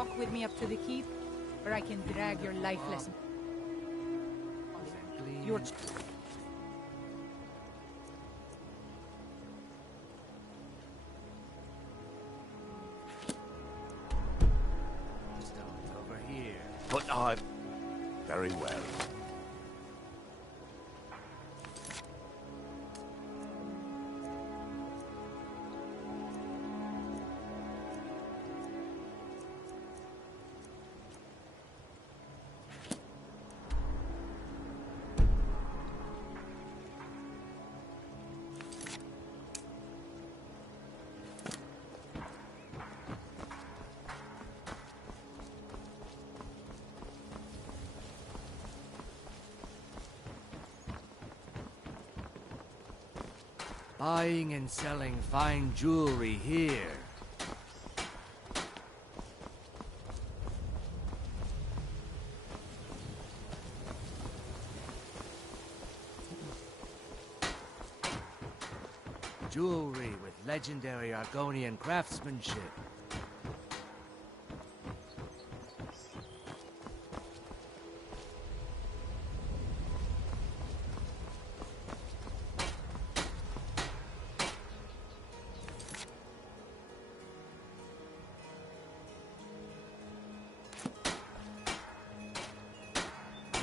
walk with me up to the keep, or I can drag your lifeless... Your... But I'm... Very well. Buying and selling fine jewelry here. Jewelry with legendary Argonian craftsmanship.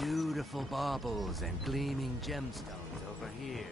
Beautiful baubles and gleaming gemstones over here.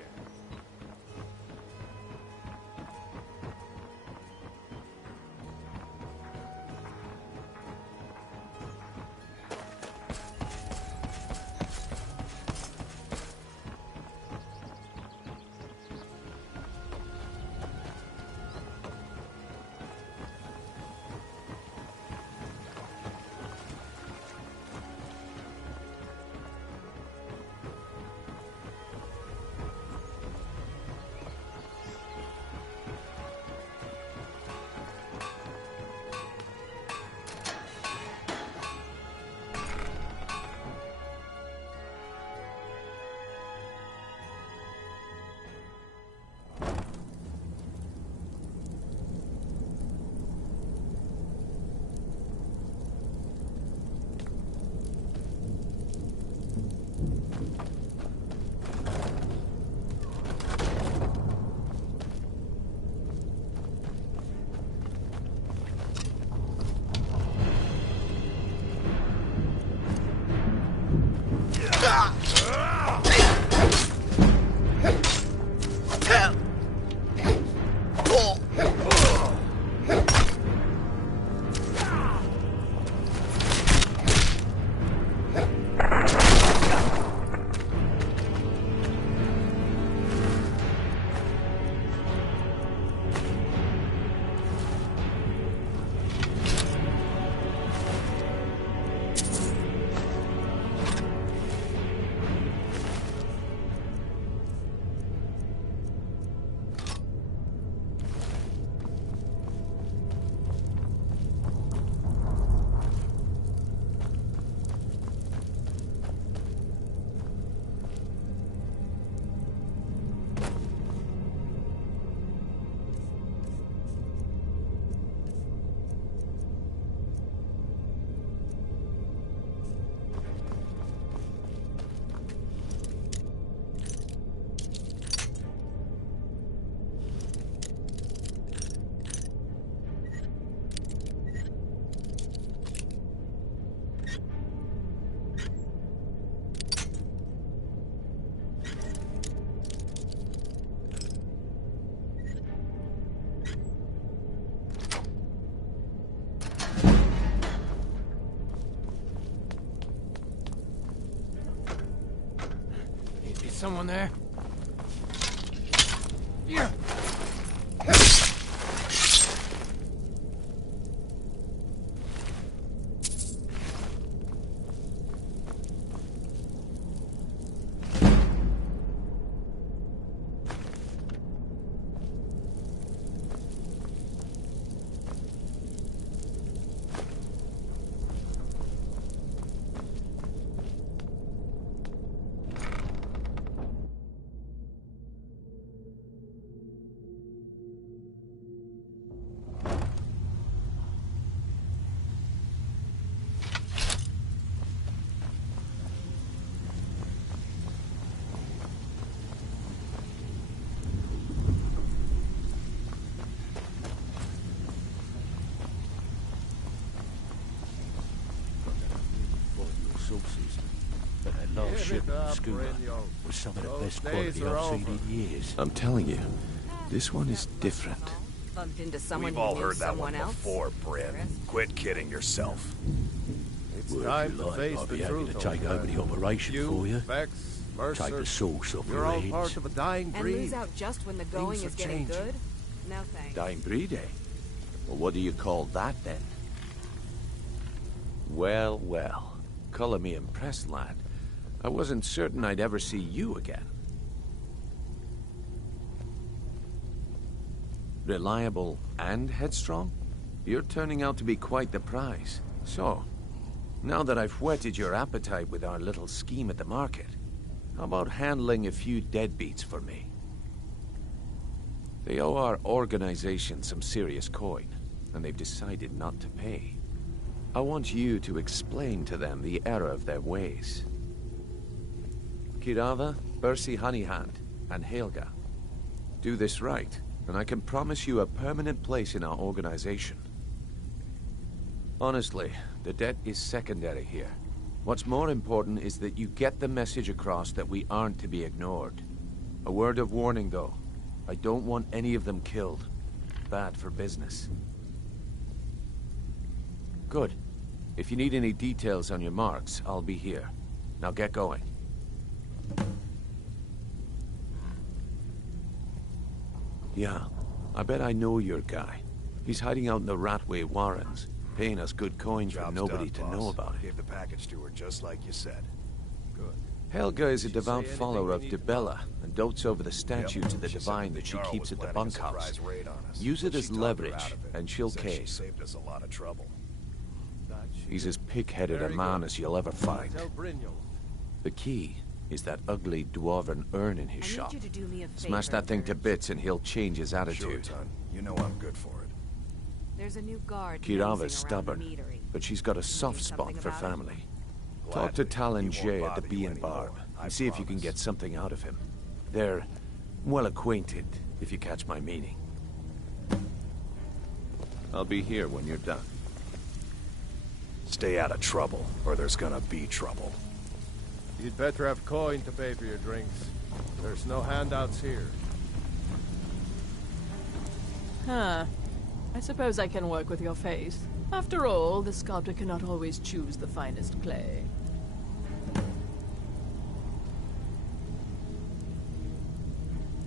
Someone there? Yeah. ship schooner with some of the best quality I've seen in years. I'm telling you, this one is different. Bumped into someone We've all who knew heard that one someone else. before, Bryn. Quit kidding yourself. It's Word time you to like, face I'll the be happy truth, to take old over man. the operation for you. Vex, Mercer, Take the sauce off you're your all heads. part of a dying And breed. lose out just when the going Things is are getting changing. good? No thanks. Dying breed, eh? Well, what do you call that, then? Well, well. Colour me impressed, lad. I wasn't certain I'd ever see you again. Reliable and headstrong? You're turning out to be quite the prize. So, now that I've whetted your appetite with our little scheme at the market, how about handling a few deadbeats for me? They owe our organization some serious coin, and they've decided not to pay. I want you to explain to them the error of their ways. Kirava, Bersi Honeyhand, and Helga. Do this right, and I can promise you a permanent place in our organization. Honestly, the debt is secondary here. What's more important is that you get the message across that we aren't to be ignored. A word of warning, though. I don't want any of them killed. Bad for business. Good. If you need any details on your marks, I'll be here. Now get going. Yeah, I bet I know your guy. He's hiding out in the Ratway Warrens, paying us good coin for Job's nobody done, to know boss. about it. Gave the package to her just like you said. Good. Helga is a Did she devout say follower of anything we need to Debella and dotes over the statues of the She said divine the that she Jarl keeps was at the planning a bunkhouse. surprise raid on us, Use it but as she talked her leverage, out of it. and she'll Said she cave. saved us a lot of trouble. He's as pig-headed a Very man good. as you'll ever find. Tell Brynjolf. The key is that ugly dwarven urn in his I shop. need you to do me a favor. Smash that thing to bits and he'll change his Sure, attitude. ton. You know I'm good for it. There's a new guard. Kirava's nosing around stubborn, the meadery. but she's got a soft do spot something for about it? family. Talk to Gladly. Talon He won't Jay at the bother Bee you and Barb anymore, I and see if you can promise. get something out of him. They're well acquainted, if you catch my meaning. I'll be here when you're done. Stay out of trouble, or there's gonna be trouble. You'd better have coin to pay for your drinks. There's no handouts here. Huh. I suppose I can work with your face. After all, the sculptor cannot always choose the finest clay.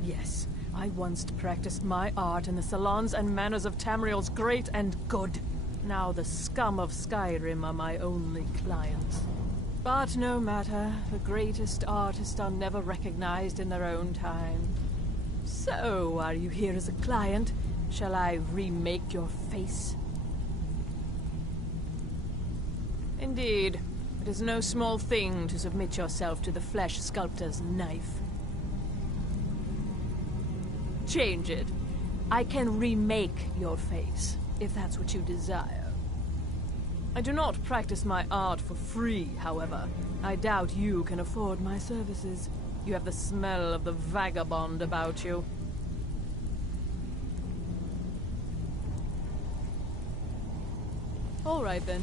Yes, I once practiced my art in the salons and manners of Tamriel's great and good. Now the scum of Skyrim are my only clients. But no matter, the greatest artists are never recognized in their own time. So, are you here as a client? Shall I remake your face? Indeed. It is no small thing to submit yourself to the flesh sculptor's knife. Change it. I can remake your face, if that's what you desire. I do not practice my art for free, however. I doubt you can afford my services. You have the smell of the vagabond about you. All right, then.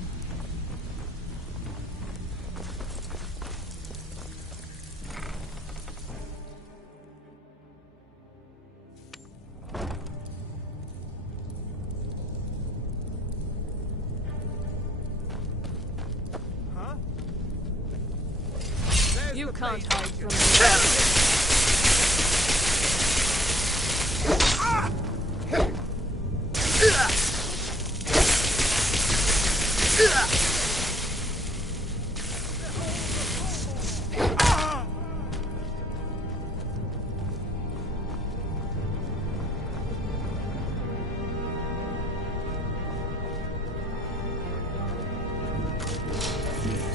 You can't hide from me.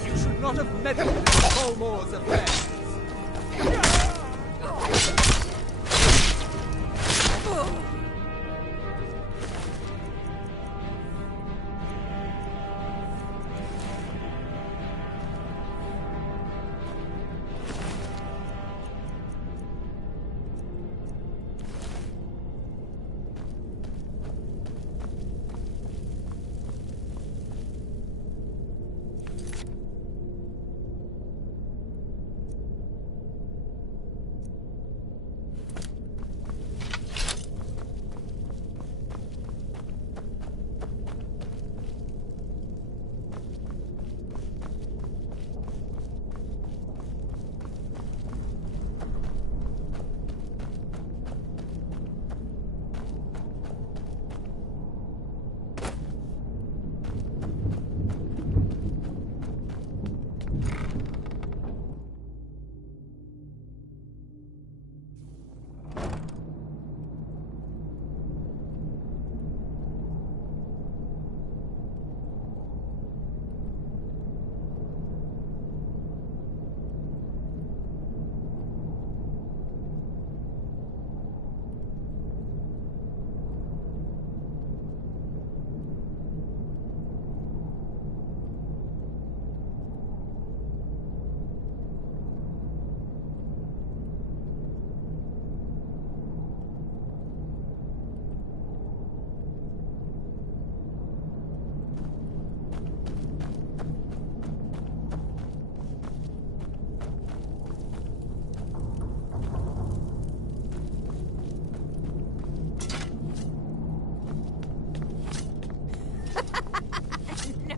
You should not have meddled in Colmore's affairs.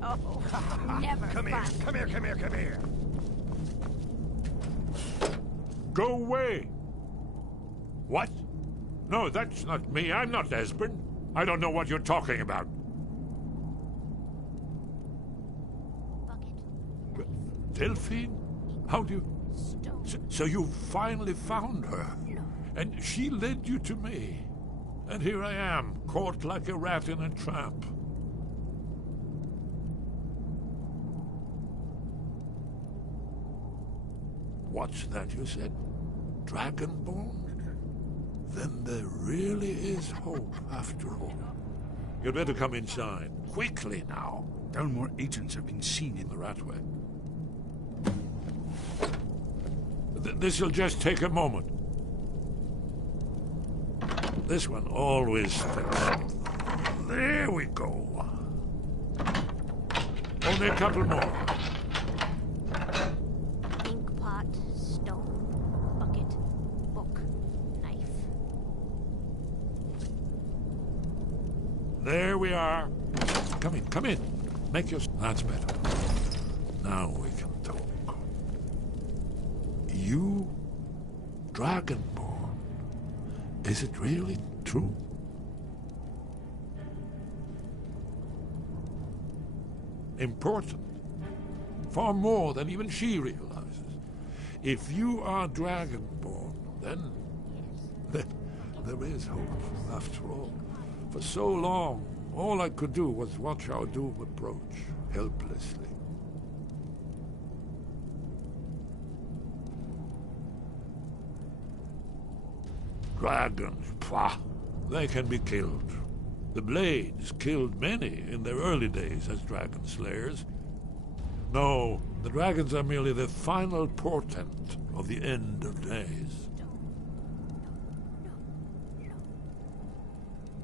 No, never Come here, fun. come here, come here, come here. Go away! What? No, that's not me. I'm not Esbern. I don't know what you're talking about. Delphine? How do you... So you finally found her? And she led you to me. And here I am, caught like a rat in a trap. What's that you said? Dragonborn? Then there really is hope, after all. You'd better come inside. Quickly now. Downmore agents have been seen in The Ratway. This'll just take a moment. This one always fits. There we go. Only a couple more. Ink pot, stone, bucket, book, knife. There we are. Come in, come in. Make your... That's better. Now we can talk. You, Dragonborn, is it really true? Important. Far more than even she realizes. If you are Dragonborn, then there is hope, after all. For so long, all I could do was watch our doom approach, helplessly. Dragons, pah, they can be killed. The Blades killed many in their early days as dragon slayers. No, the dragons are merely the final portent of the end of days.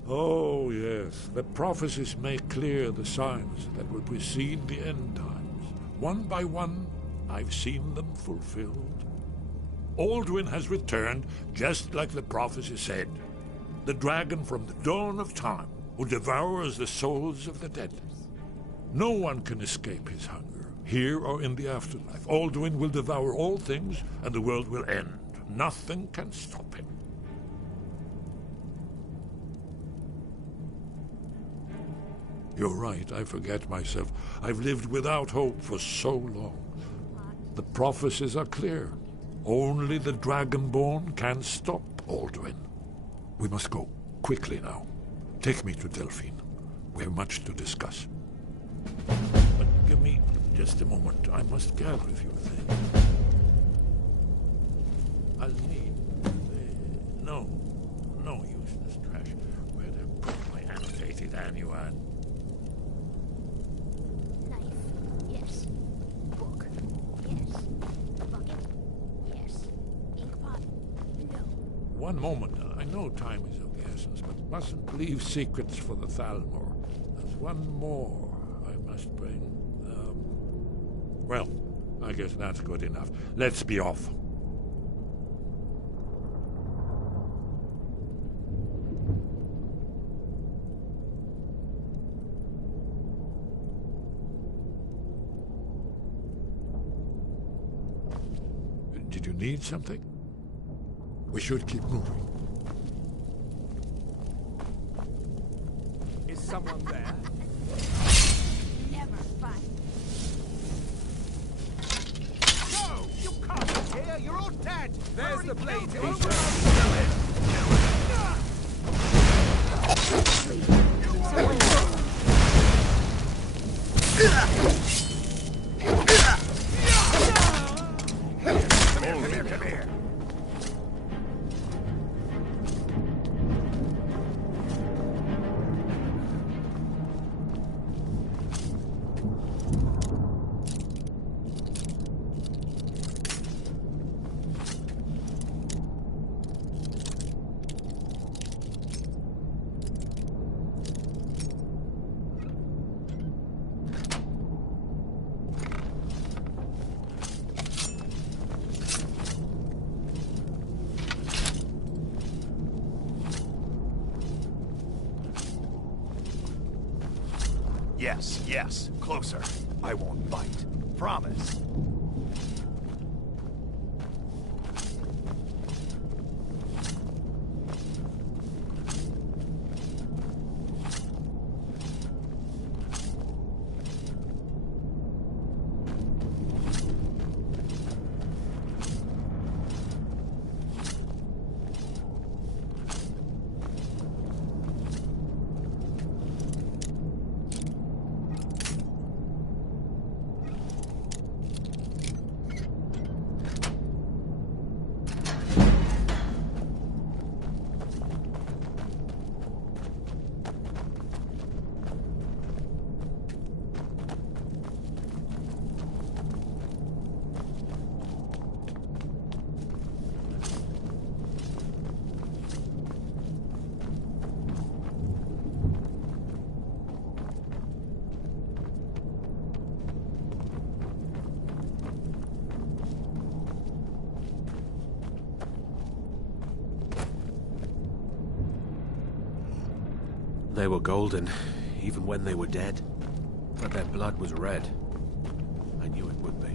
Oh, yes, the prophecies make clear the signs that will precede the end times. One by one, I've seen them fulfilled. Alduin has returned, just like the prophecy said. The dragon from the dawn of time, who devours the souls of the dead. No one can escape his hunger, here or in the afterlife. Alduin will devour all things, and the world will end. Nothing can stop him. You're right, I forget myself. I've lived without hope for so long. The prophecies are clear. Only the Dragonborn can stop Alduin. We must go, quickly now. Take me to Delphine. We have much to discuss. But give me just a moment. I must gather a few things. I'll need... no useless trash. Where'd I put my annotated annual? Knife, yes. Book, yes. Bucket, yes. Ink pot, no. One moment. I know time is of the essence, but mustn't leave secrets for the Thalmor. There's one more I must bring. Well, I guess that's good enough. Let's be off. Did you need something? We should keep moving. Is someone there? Never fun. No! You can't be here! You're all dead! There's the blade! Come here. Yes, yes. Closer. I won't bite. Promise. They were golden, even when they were dead. But their blood was red. I knew it would be.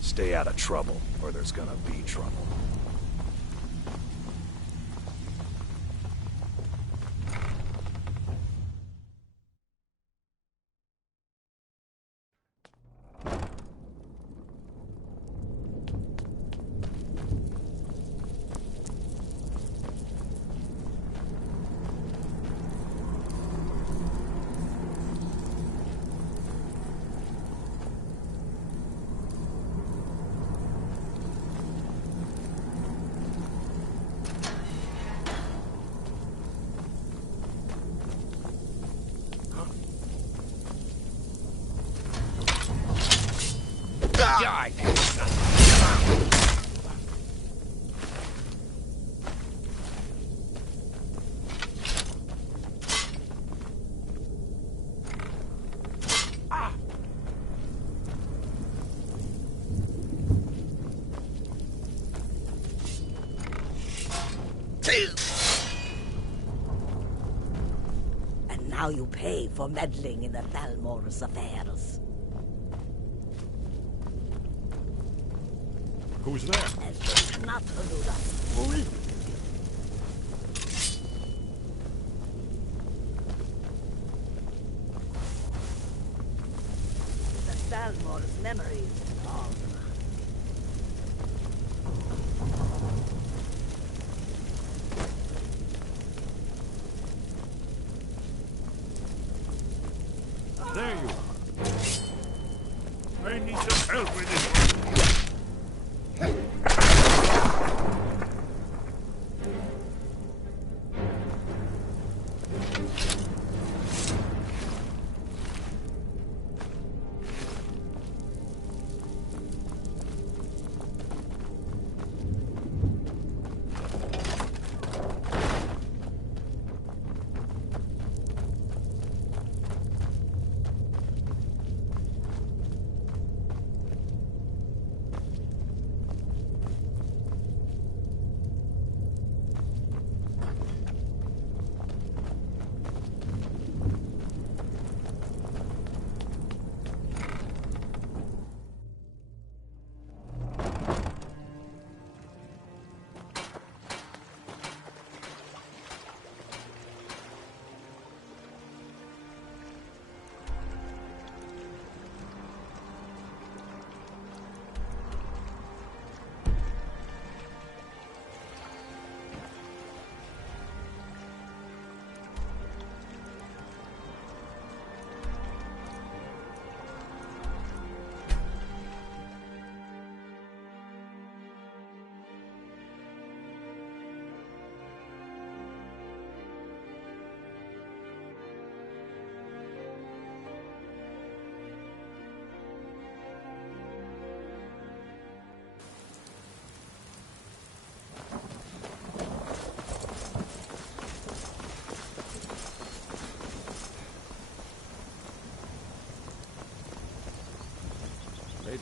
Stay out of trouble, or there's gonna be trouble. Die! And now you pay for meddling in the Thalmor's affairs. Who's there? Es wird knapp, du das Fool. The Thalmor's memory is long. There you are. I need some help with this.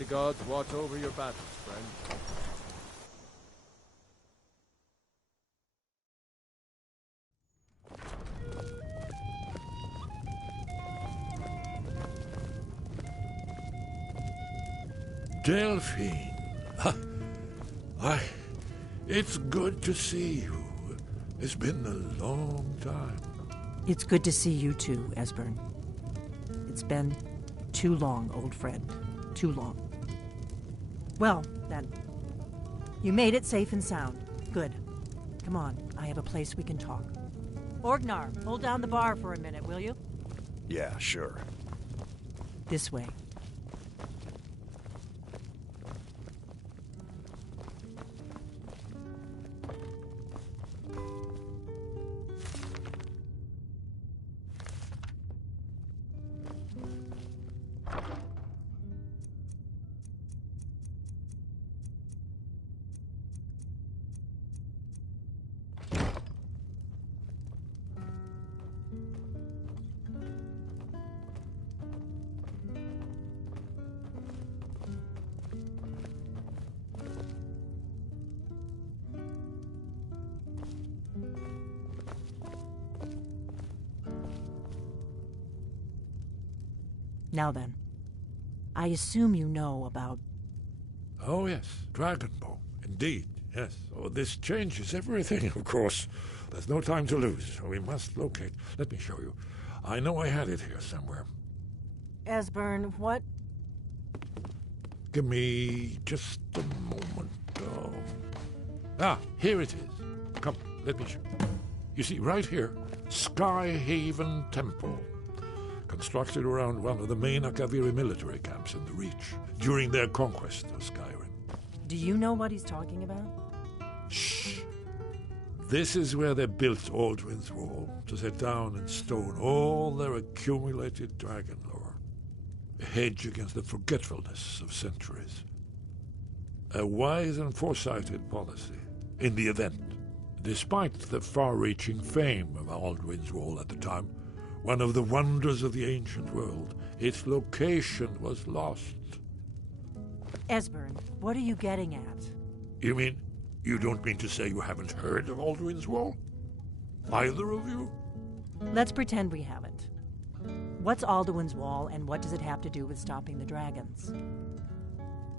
the gods watch over your battles, friend. Delphine. It's good to see you. It's been a long time. It's good to see you too, Esbern. It's been too long, old friend. Too long. Well, then. You made it safe and sound. Good. Come on, I have a place we can talk. Orgnar, hold down the bar for a minute, will you? Yeah, sure. This way. Now then, I assume you know about... Oh yes, Dragonbone. Indeed, yes. Oh, this changes everything, of course. There's no time to lose. We must locate. Let me show you. I know I had it here somewhere. Esbern, what? Give me just a moment. Here it is. Come, let me show you. You see, right here, Skyhaven Temple. Constructed around one of the main Akaviri military camps in the Reach during their conquest of Skyrim. Do you know what he's talking about? Shh! This is where they built Aldrin's Wall, to set down in stone all their accumulated dragon lore. A hedge against the forgetfulness of centuries. A wise and foresighted policy, in the event. Despite the far-reaching fame of Aldrin's Wall at the time, one of the wonders of the ancient world, its location was lost. Esbern, what are you getting at? You mean, you don't mean to say you haven't heard of Aldrin's Wall? Either of you? Let's pretend we haven't. What's Alduin's Wall, and what does it have to do with stopping the dragons?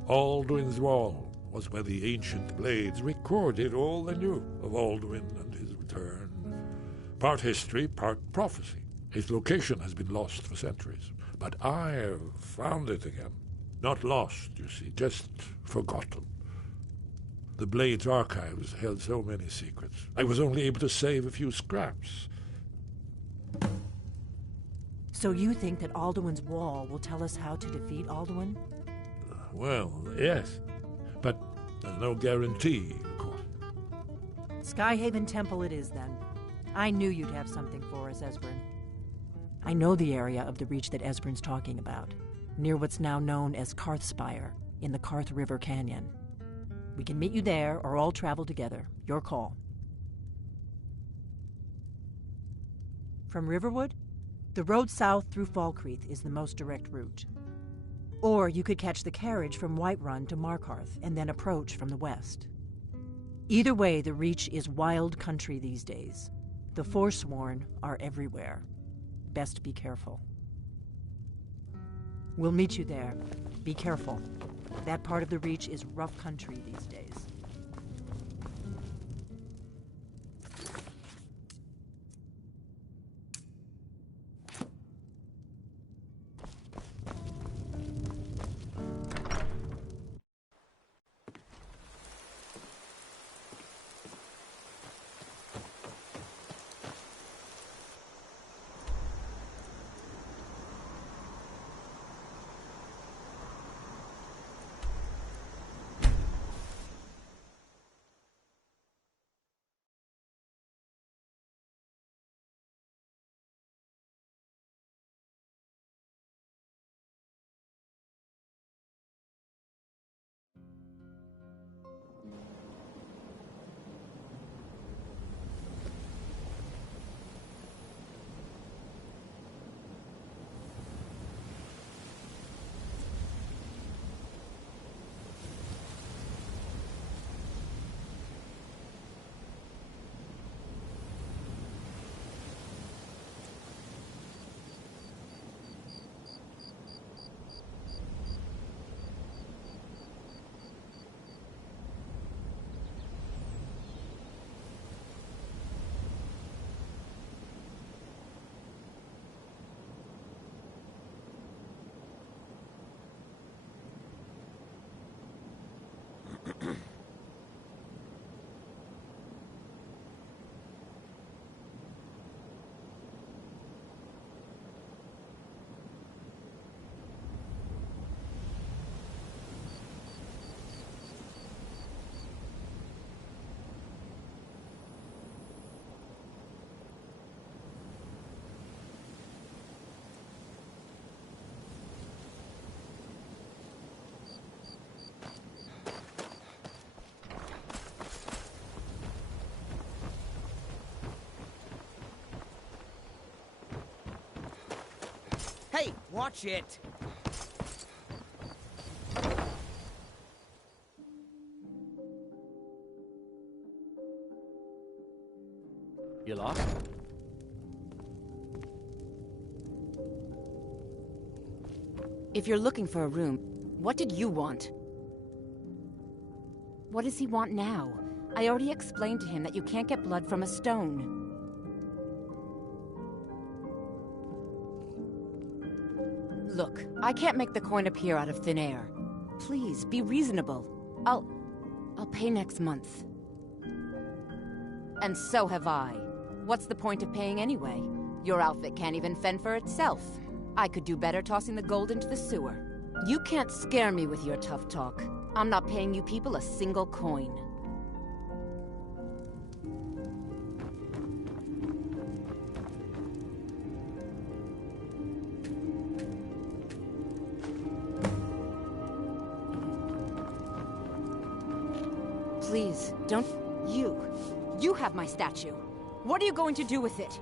Aldrin's Wall was where the ancient blades recorded all they knew of Alduin and his return. Part history, part prophecy. His location has been lost for centuries, but I have found it again. Not lost, you see, just forgotten. The Blade's archives held so many secrets. I was only able to save a few scraps. So you think that Alduin's Wall will tell us how to defeat Alduin? Well, yes, but there's no guarantee, of course. Skyhaven Temple it is, then. I knew you'd have something for us, Esbern. I know the area of the Reach that Esbern's talking about, near what's now known as Karthspire, in the Karth River Canyon. We can meet you there, or all travel together. Your call. From Riverwood, the road south through Falkreath is the most direct route. Or you could catch the carriage from Whiterun to Markarth, and then approach from the west. Either way, the Reach is wild country these days. The Forsworn are everywhere. Best be careful. We'll meet you there. Be careful. That part of the Reach is rough country these days. Hey, watch it! You lost? If you're looking for a room, what did you want? What does he want now? I already explained to him that you can't get blood from a stone. Look, I can't make the coin appear out of thin air. Please, be reasonable. I'll pay next month. And so have I. What's the point of paying anyway? Your outfit can't even fend for itself. I could do better tossing the gold into the sewer. You can't scare me with your tough talk. I'm not paying you people a single coin. Please, don't... You have my statue. What are you going to do with it?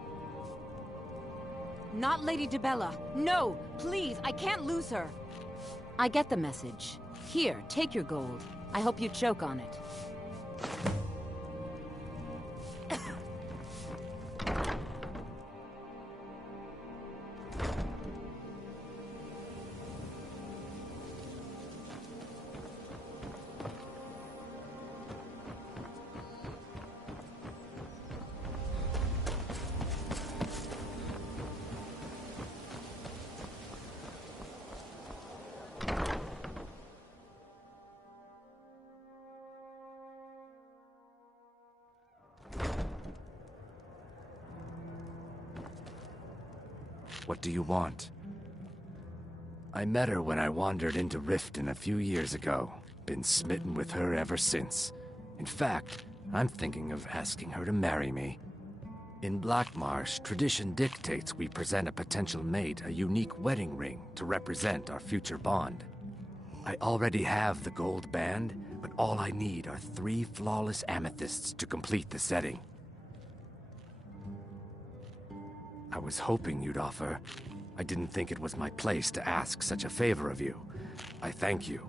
Not Lady DeBella. No, please, I can't lose her. I get the message. Here, take your gold. I hope you choke on it. What do you want? I met her when I wandered into Riften a few years ago. Been smitten with her ever since. In fact, I'm thinking of asking her to marry me. In Blackmarsh, tradition dictates we present a potential mate a unique wedding ring to represent our future bond. I already have the gold band, but all I need are 3 flawless amethysts to complete the setting. I was hoping you'd offer. I didn't think it was my place to ask such a favor of you. I thank you.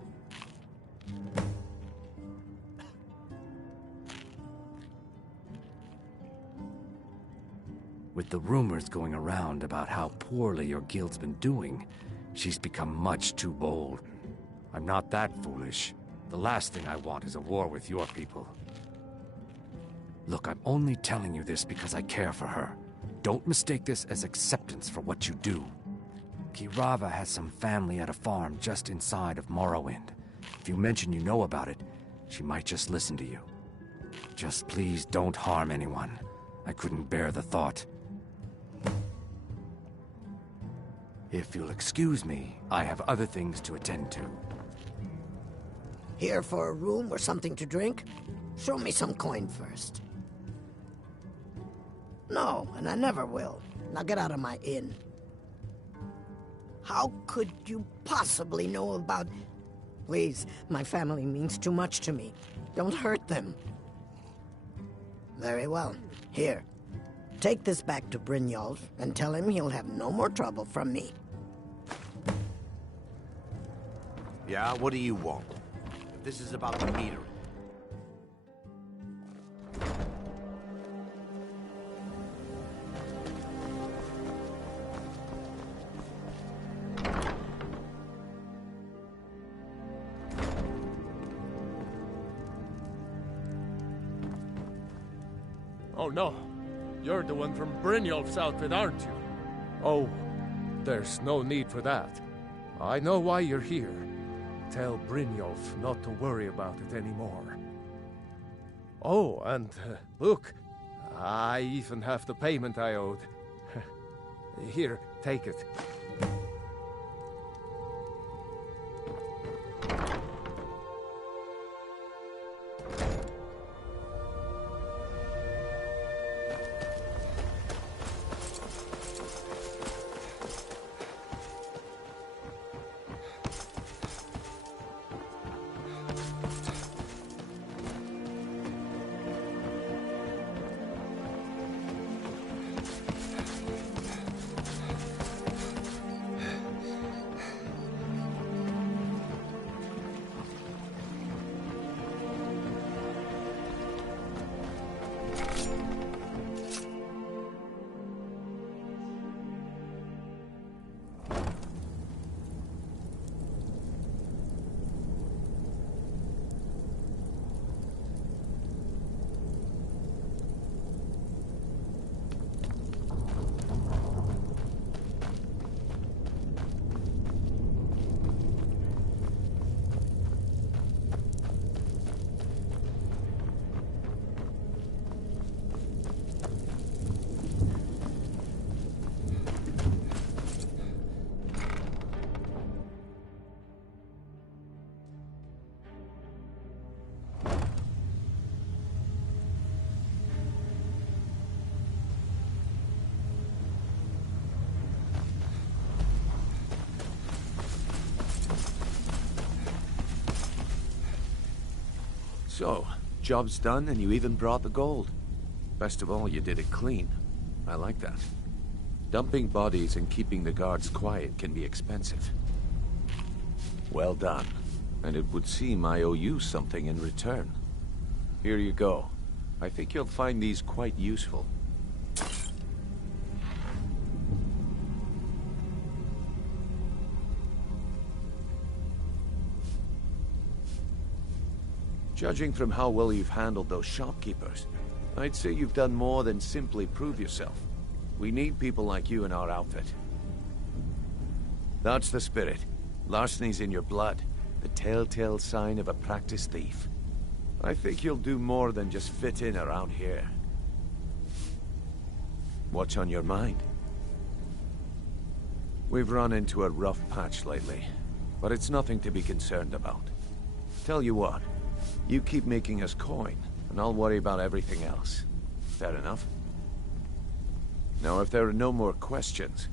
With the rumors going around about how poorly your guild's been doing, she's become much too bold. I'm not that foolish. The last thing I want is a war with your people. Look, I'm only telling you this because I care for her. Don't mistake this as acceptance for what you do. Kirava has some family at a farm just inside of Morrowind. If you mention you know about it, she might just listen to you. Just please don't harm anyone. I couldn't bear the thought. If you'll excuse me, I have other things to attend to. Here for a room or something to drink? Show me some coin first. No, and I never will. Now get out of my inn. How could you possibly know about... Please, my family means too much to me. Don't hurt them. Very well. Here. Take this back to Brynjolf and tell him he'll have no more trouble from me. Yeah, what do you want? If this is about the meter... Oh no, you're the one from Brynjolf's outfit, aren't you? Oh, there's no need for that. I know why you're here. Tell Brynjolf not to worry about it anymore. Oh, and look, I even have the payment I owed. Here, take it. So, job's done and you even brought the gold. Best of all, you did it clean. I like that. Dumping bodies and keeping the guards quiet can be expensive. Well done. And it would seem I owe you something in return. Here you go. I think you'll find these quite useful. Judging from how well you've handled those shopkeepers, I'd say you've done more than simply prove yourself. We need people like you in our outfit. That's the spirit. Larceny's in your blood, the telltale sign of a practiced thief. I think you'll do more than just fit in around here. What's on your mind? We've run into a rough patch lately, but it's nothing to be concerned about. Tell you what, you keep making us coin, and I'll worry about everything else. Fair enough? Now, if there are no more questions,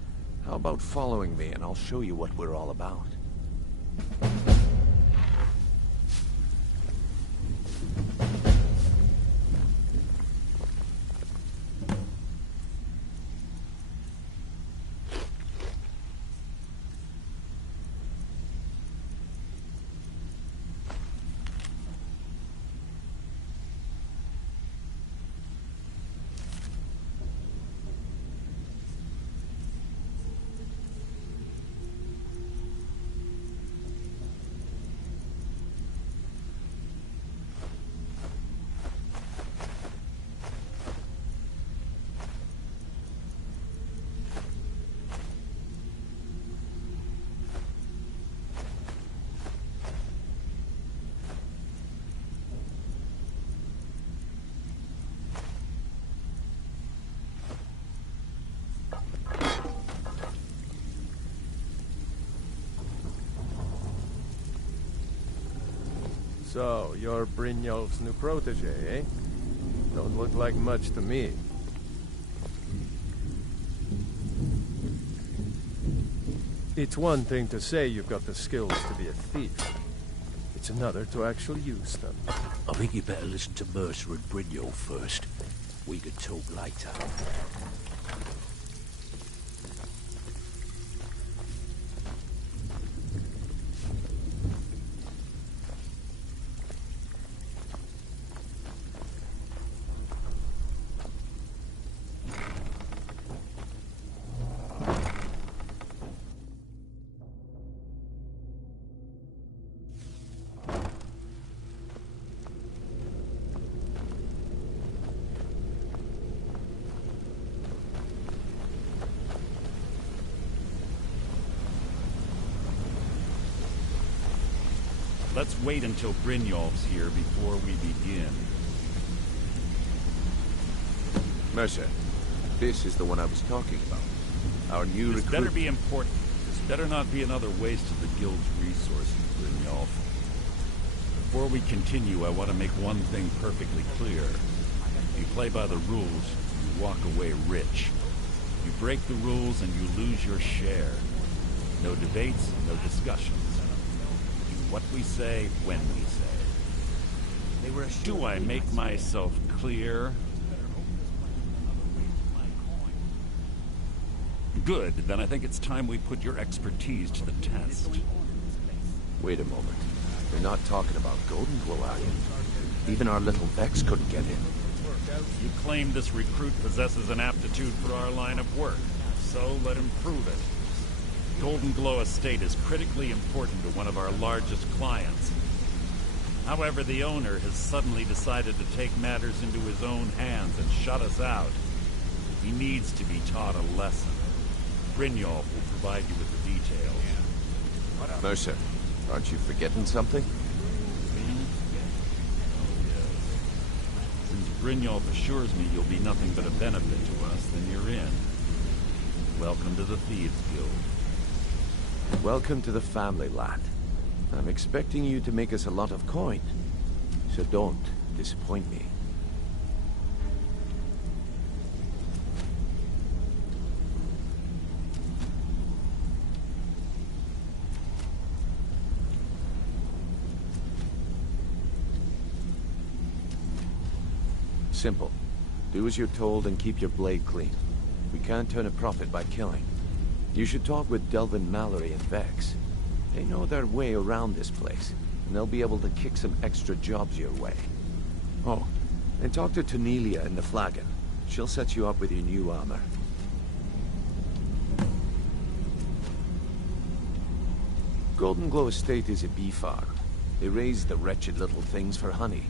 how about following me and I'll show you what we're all about? So, you're Brynjolf's new protege, eh? Don't look like much to me. It's one thing to say you've got the skills to be a thief. It's another to actually use them. I think you better listen to Mercer and Brynjolf first. We can talk later. Let's wait until Brynjolf's here before we begin. Mercer, this is the one I was talking about. Our new This recruit... better be important. This better not be another waste of the Guild's resources, Brynjolf. Before we continue, I want to make one thing perfectly clear. If you play by the rules, you walk away rich. You break the rules and you lose your share. No debates, no discussions. Do what we say, when we say. Do I make myself clear? Good, then I think it's time we put your expertise to the test. Wait a moment. You're not talking about Golden Glow, are you? Even our little Vex couldn't get in. You claim this recruit possesses an aptitude for our line of work, so let him prove it. Golden Glow Estate is critically important to one of our largest clients. However, the owner has suddenly decided to take matters into his own hands and shut us out. He needs to be taught a lesson. Brynjolf will provide you with the details. Mercer, aren't you forgetting something? Since Brynjolf assures me you'll be nothing but a benefit to us, then you're in. Welcome to the Thieves Guild. Welcome to the family, lad. I'm expecting you to make us a lot of coin, so don't disappoint me. Simple. Do as you're told and keep your blade clean. We can't turn a profit by killing. You should talk with Delvin Mallory and Vex. They know their way around this place, and they'll be able to kick some extra jobs your way. Oh, and talk to Tanelia in the Flagon. She'll set you up with your new armor. Golden Glow Estate is a bee farm. They raise the wretched little things for honey.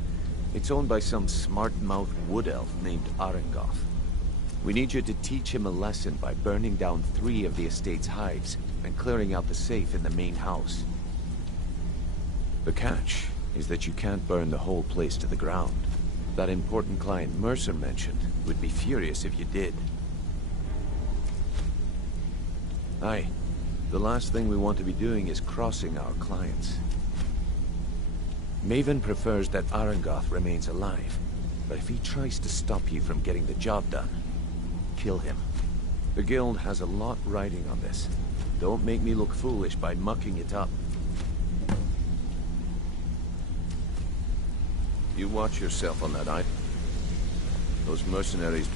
It's owned by some smart-mouthed wood elf named Arangoth. We need you to teach him a lesson by burning down 3 of the estate's hives and clearing out the safe in the main house. The catch is that you can't burn the whole place to the ground. That important client Mercer mentioned would be furious if you did. Aye. The last thing we want to be doing is crossing our clients. Maven prefers that Arangoth remains alive, but if he tries to stop you from getting the job done, kill him. The Guild has a lot riding on this. Don't make me look foolish by mucking it up. You watch yourself on that eye. Those mercenaries...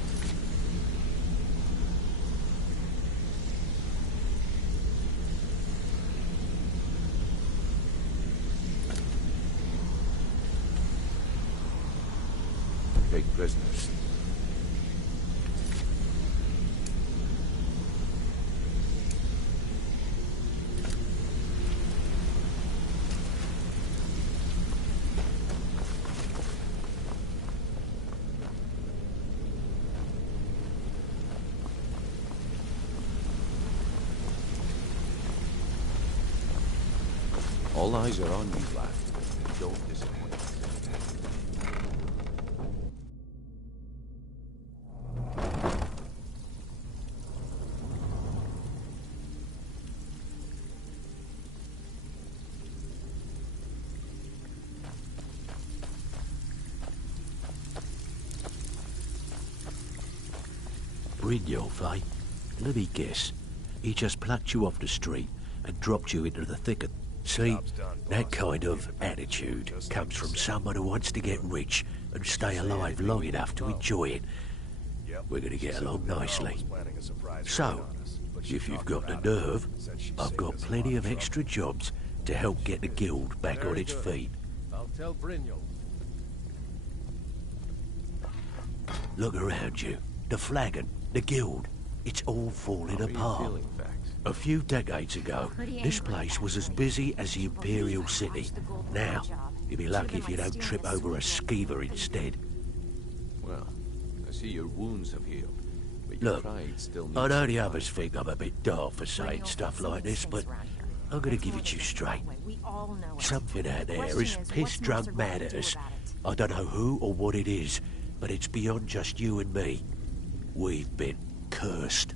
take prisoners. All eyes are on you, lad. Don't disappoint. Brynjolf, eh? Let me guess. He just plucked you off the street and dropped you into the thicket. See, that kind of attitude comes from someone who wants to get rich and stay alive long enough to enjoy it. We're gonna get along nicely. So, if you've got the nerve, I've got plenty of extra jobs to help get the Guild back on its feet. I'll tell Brynjolf. Look around you. The Flagon, the Guild, it's all falling apart. A few decades ago, this place was as busy as the Imperial City. Now, you'll be lucky if you don't trip over a skeever instead. Well, I see your wounds have healed. But your Look, pride still needs I know some the time. others think I'm a bit daft for saying stuff like this, but I'm gonna give it you straight. Something out there is piss-drunk mad at us. I don't know who or what it is, but it's beyond just you and me. We've been cursed.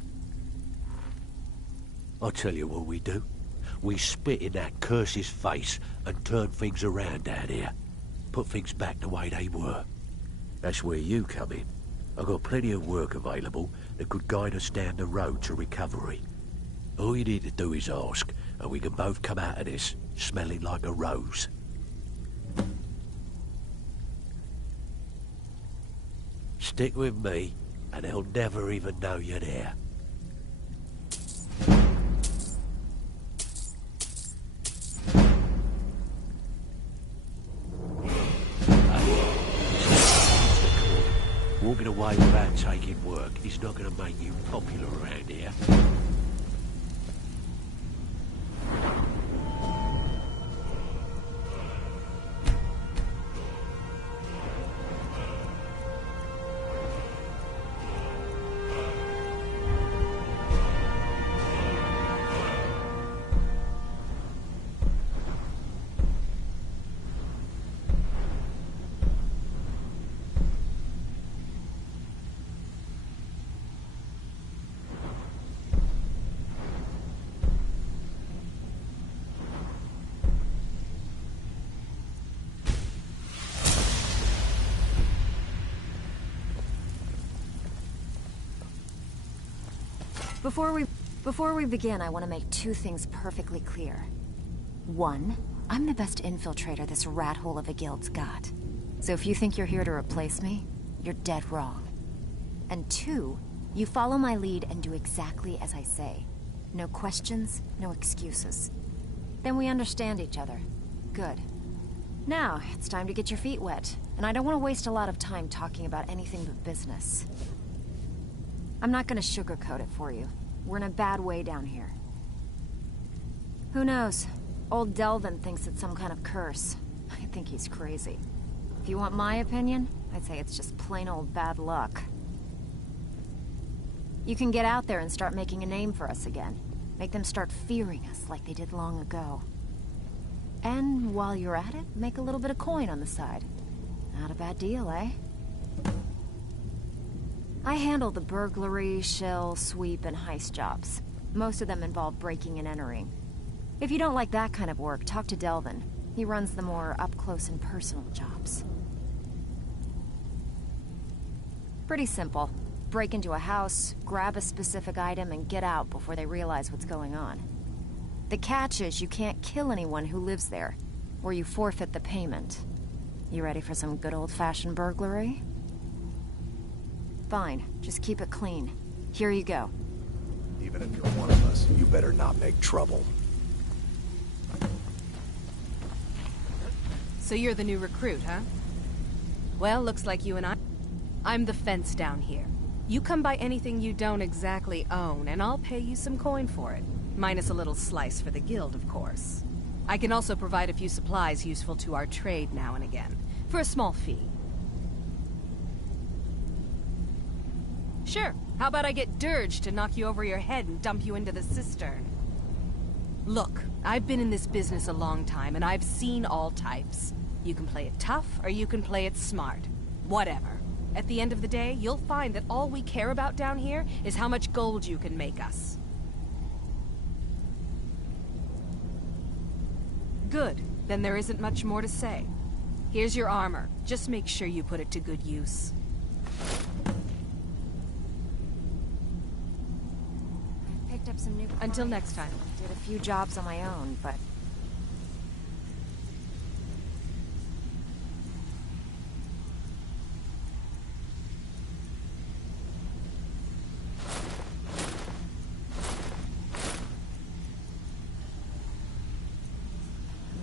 I'll tell you what we do. We spit in that curse's face and turn things around down here. Put things back the way they were. That's where you come in. I've got plenty of work available that could guide us down the road to recovery. All you need to do is ask, and we can both come out of this smelling like a rose. Stick with me, and they'll never even know you're there. Walking away without taking work is not going to make you popular around here. Before we begin, I want to make 2 things perfectly clear. 1, I'm the best infiltrator this rat hole of a guild's got. So if you think you're here to replace me, you're dead wrong. And 2, you follow my lead and do exactly as I say. No questions, no excuses. Then we understand each other. Good. Now, it's time to get your feet wet, and I don't want to waste a lot of time talking about anything but business. I'm not gonna sugarcoat it for you. We're in a bad way down here. Who knows? Old Delvin thinks it's some kind of curse. I think he's crazy. If you want my opinion, I'd say it's just plain old bad luck. You can get out there and start making a name for us again. Make them start fearing us like they did long ago. And while you're at it, make a little bit of coin on the side. Not a bad deal, eh? I handle the burglary, shell, sweep, and heist jobs. Most of them involve breaking and entering. If you don't like that kind of work, talk to Delvin. He runs the more up-close and personal jobs. Pretty simple. Break into a house, grab a specific item, and get out before they realize what's going on. The catch is you can't kill anyone who lives there, or you forfeit the payment. You ready for some good old-fashioned burglary? Fine, just keep it clean. Here you go. Even if you're one of us, you better not make trouble. So you're the new recruit, huh? Well, looks like you and I'm the fence down here. You come by anything you don't exactly own, and I'll pay you some coin for it. Minus a little slice for the guild, of course. I can also provide a few supplies useful to our trade now and again, for a small fee. Sure, how about I get Dirge to knock you over your head and dump you into the cistern? Look, I've been in this business a long time, and I've seen all types. You can play it tough, or you can play it smart. Whatever. At the end of the day, you'll find that all we care about down here is how much gold you can make us. Good. Then there isn't much more to say. Here's your armor. Just make sure you put it to good use. I picked up some new coins. Until next time. Did a few jobs on my own, but...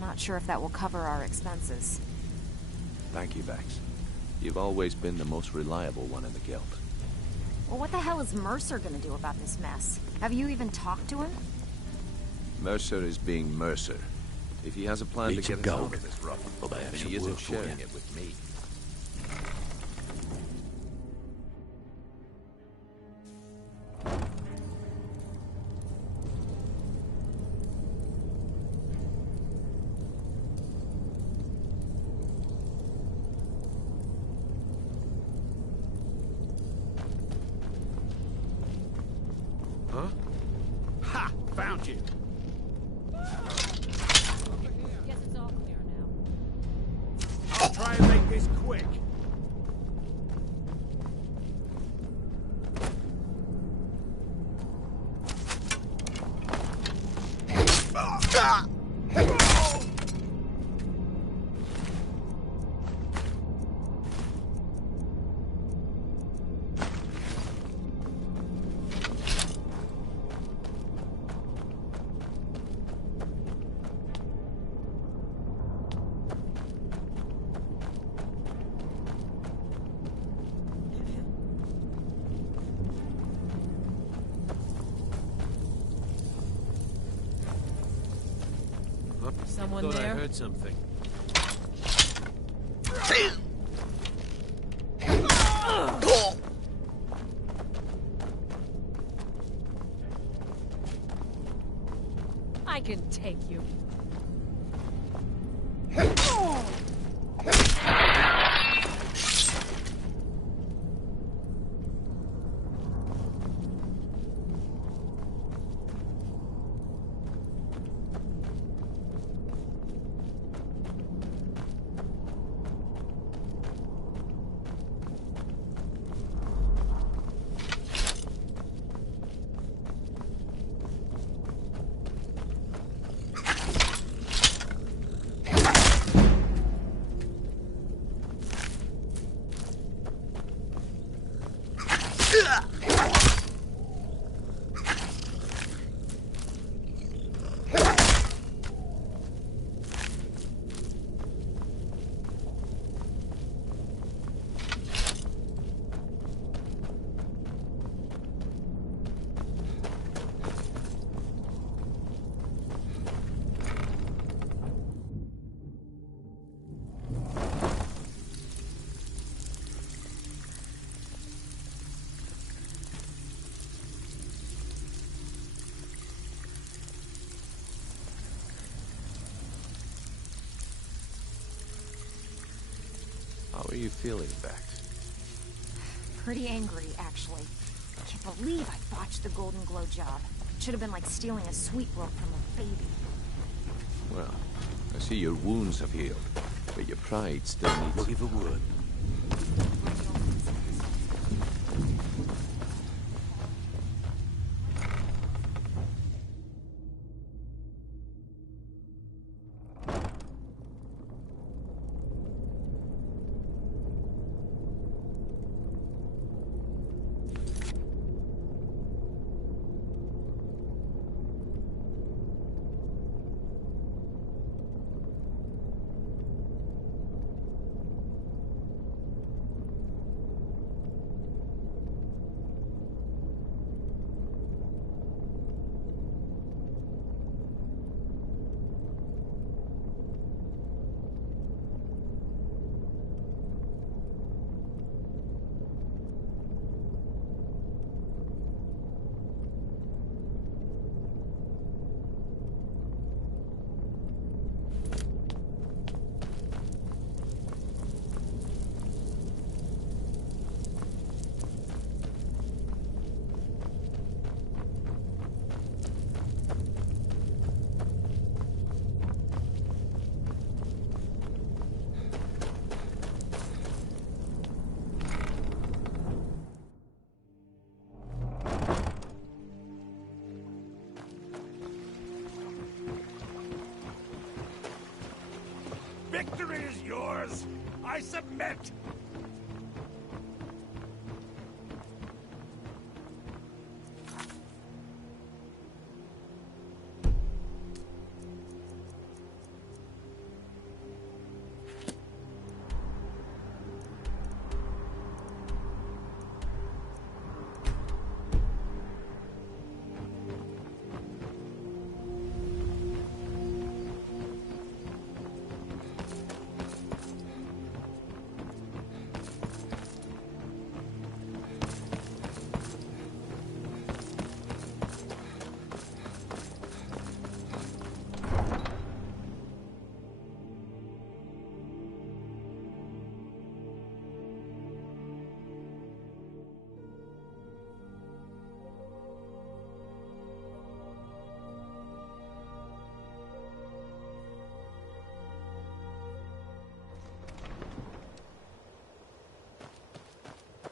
Not sure if that will cover our expenses. Thank you, Vex. You've always been the most reliable one in the guild. Well, what the hell is Mercer gonna do about this mess? Have you even talked to him? Mercer is being Mercer. If he has a plan to get us out of this rubble, then he isn't sharing it with me. Huh? Ha! Found you! Guess it's all clear now. I'll try and make this quick. Someone Thought there? I heard something. I can take you. are you feeling, Vex? Pretty angry, actually. I can't believe I botched the Golden Glow job. It should have been like stealing a sweet rope from a baby. Well, I see your wounds have healed, but your pride still needs... Looking for wood. Victory is yours! I submit!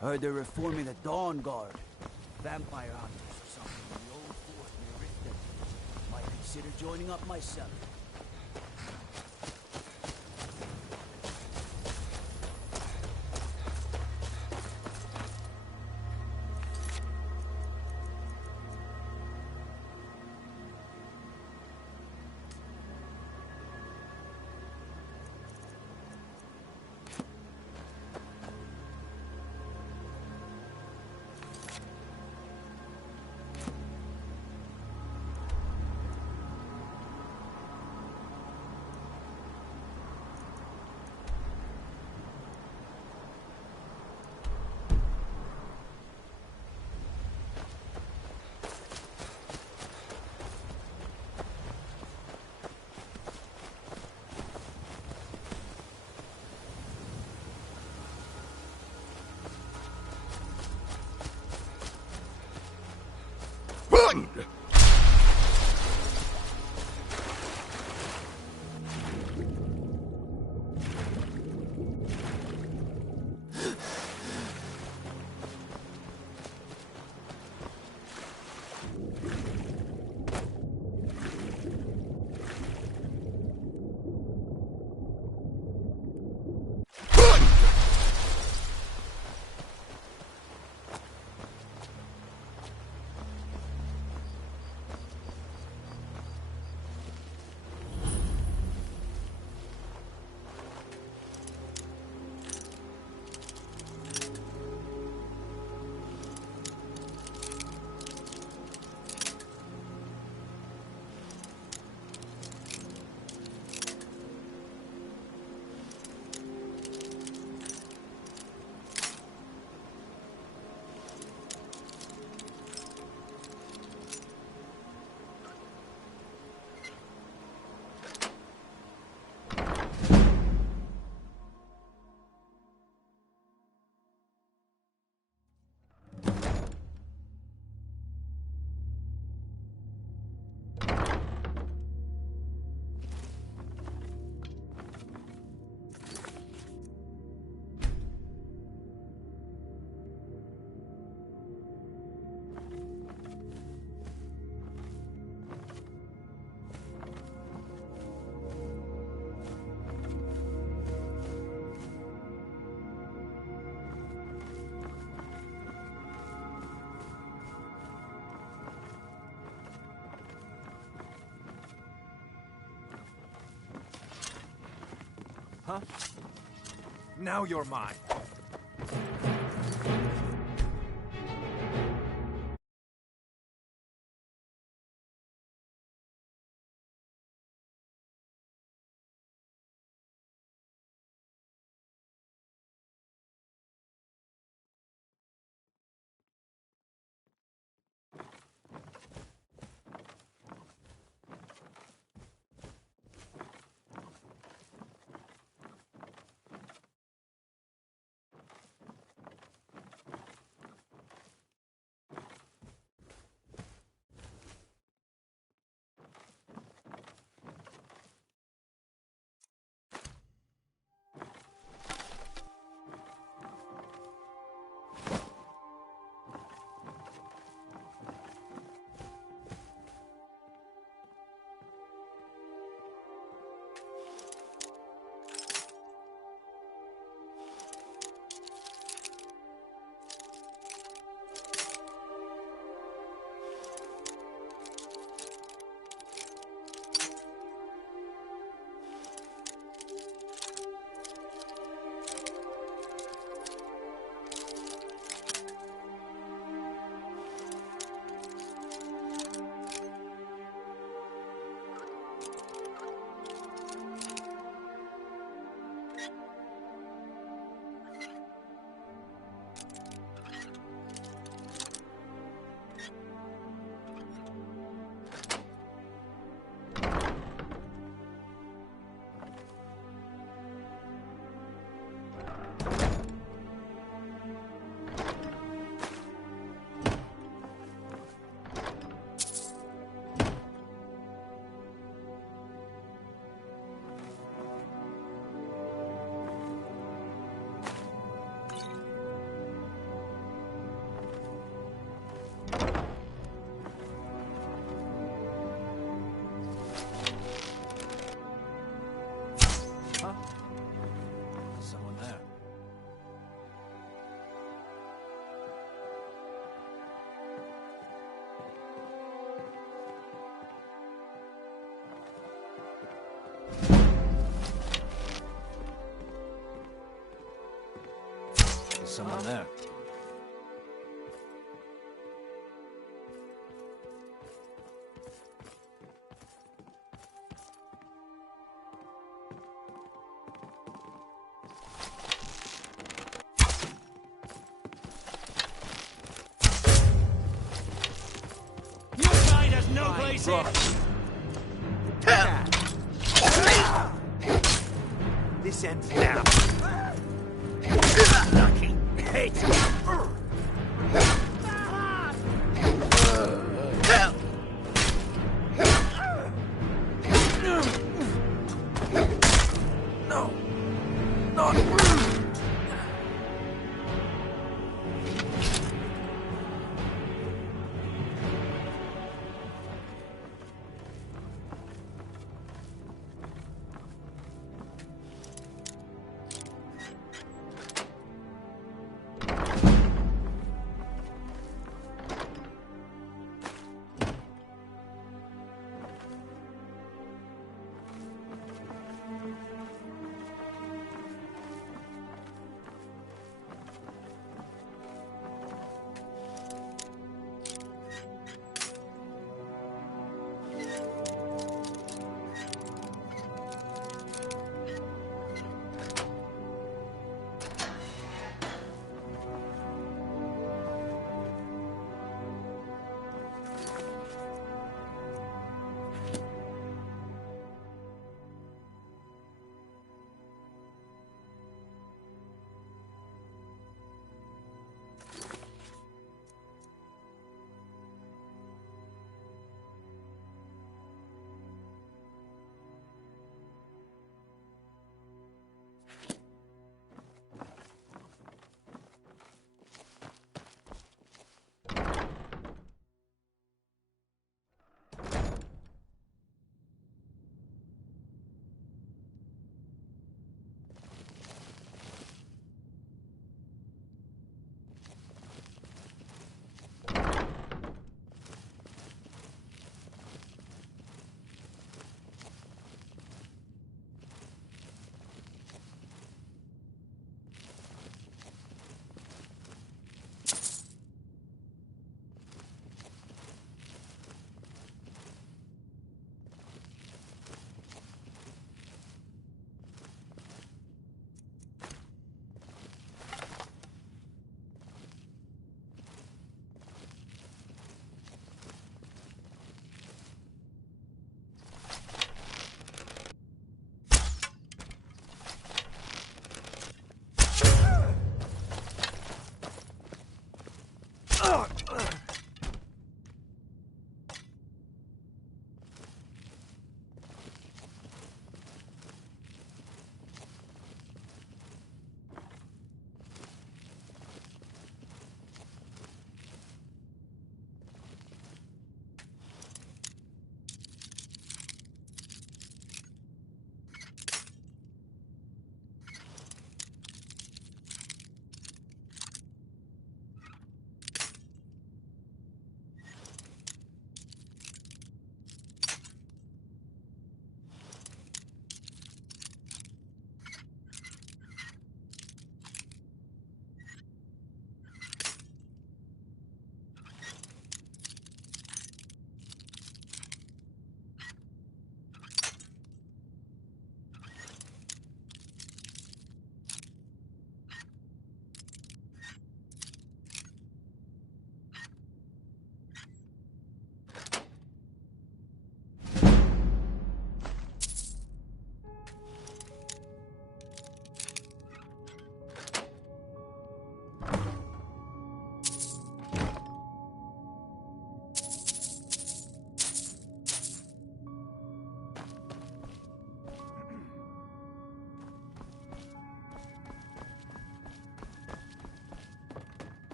Heard they're reforming the Dawn Guard. Vampire hunters or something in the old fort near Riften. Might consider joining up myself. Huh? Now you're mine. Someone there. You guide us no place in. This ends now. Lucky hate. No. Not.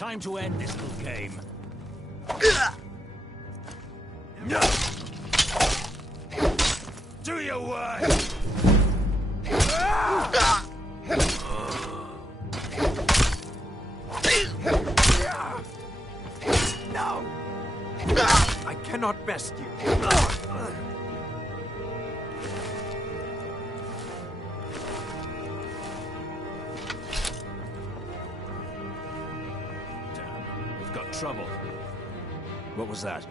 Time to end this little game. Do your work! No! I cannot best you. We've got trouble. What was that?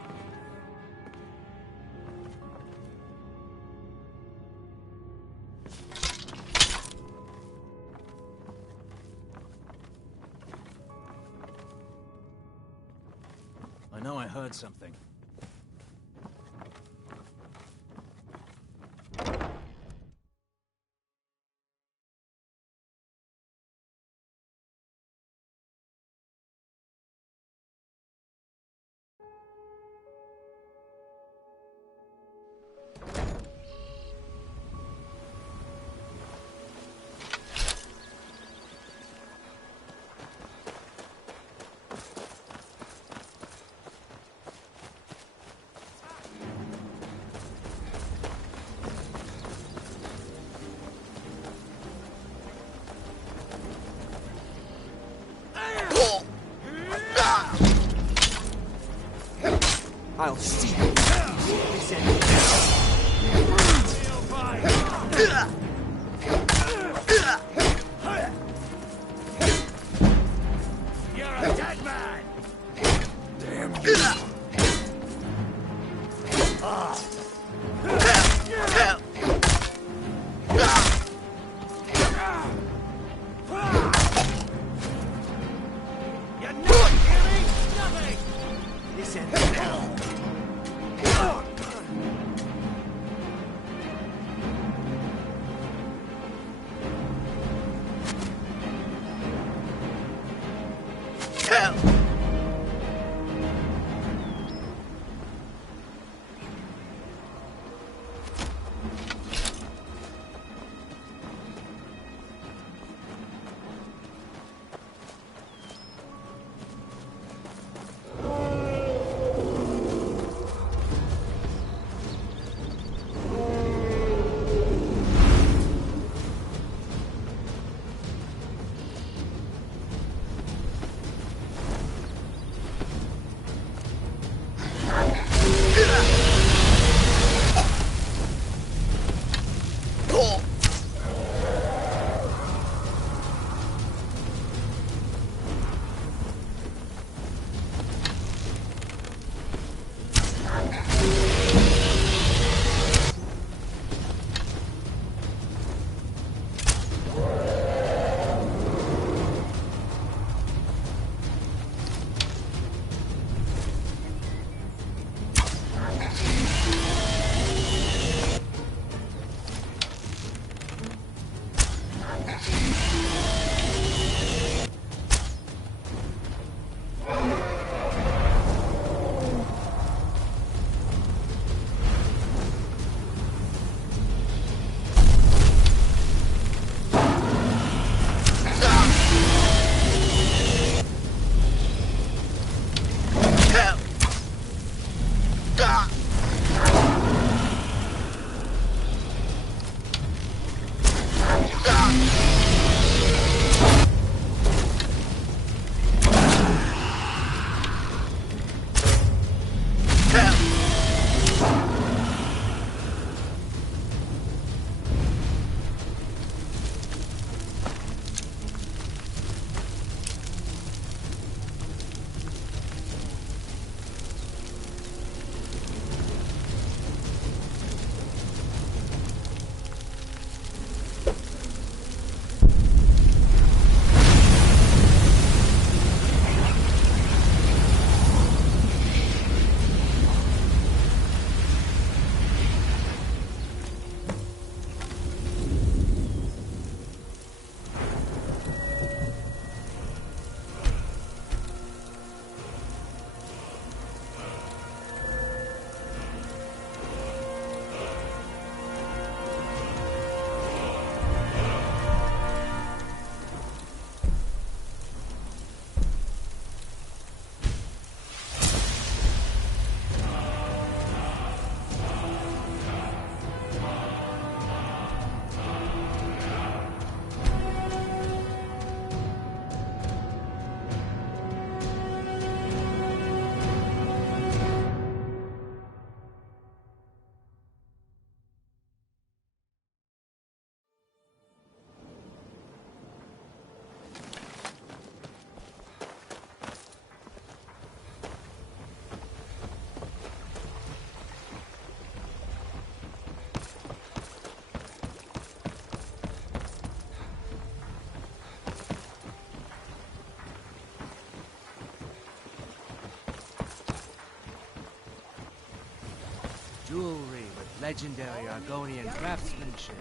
I know I heard something. I'll see you. This end. You're a dead man! Damn you. You're not hearing nothing! This end. Legendary Argonian craftsmanship.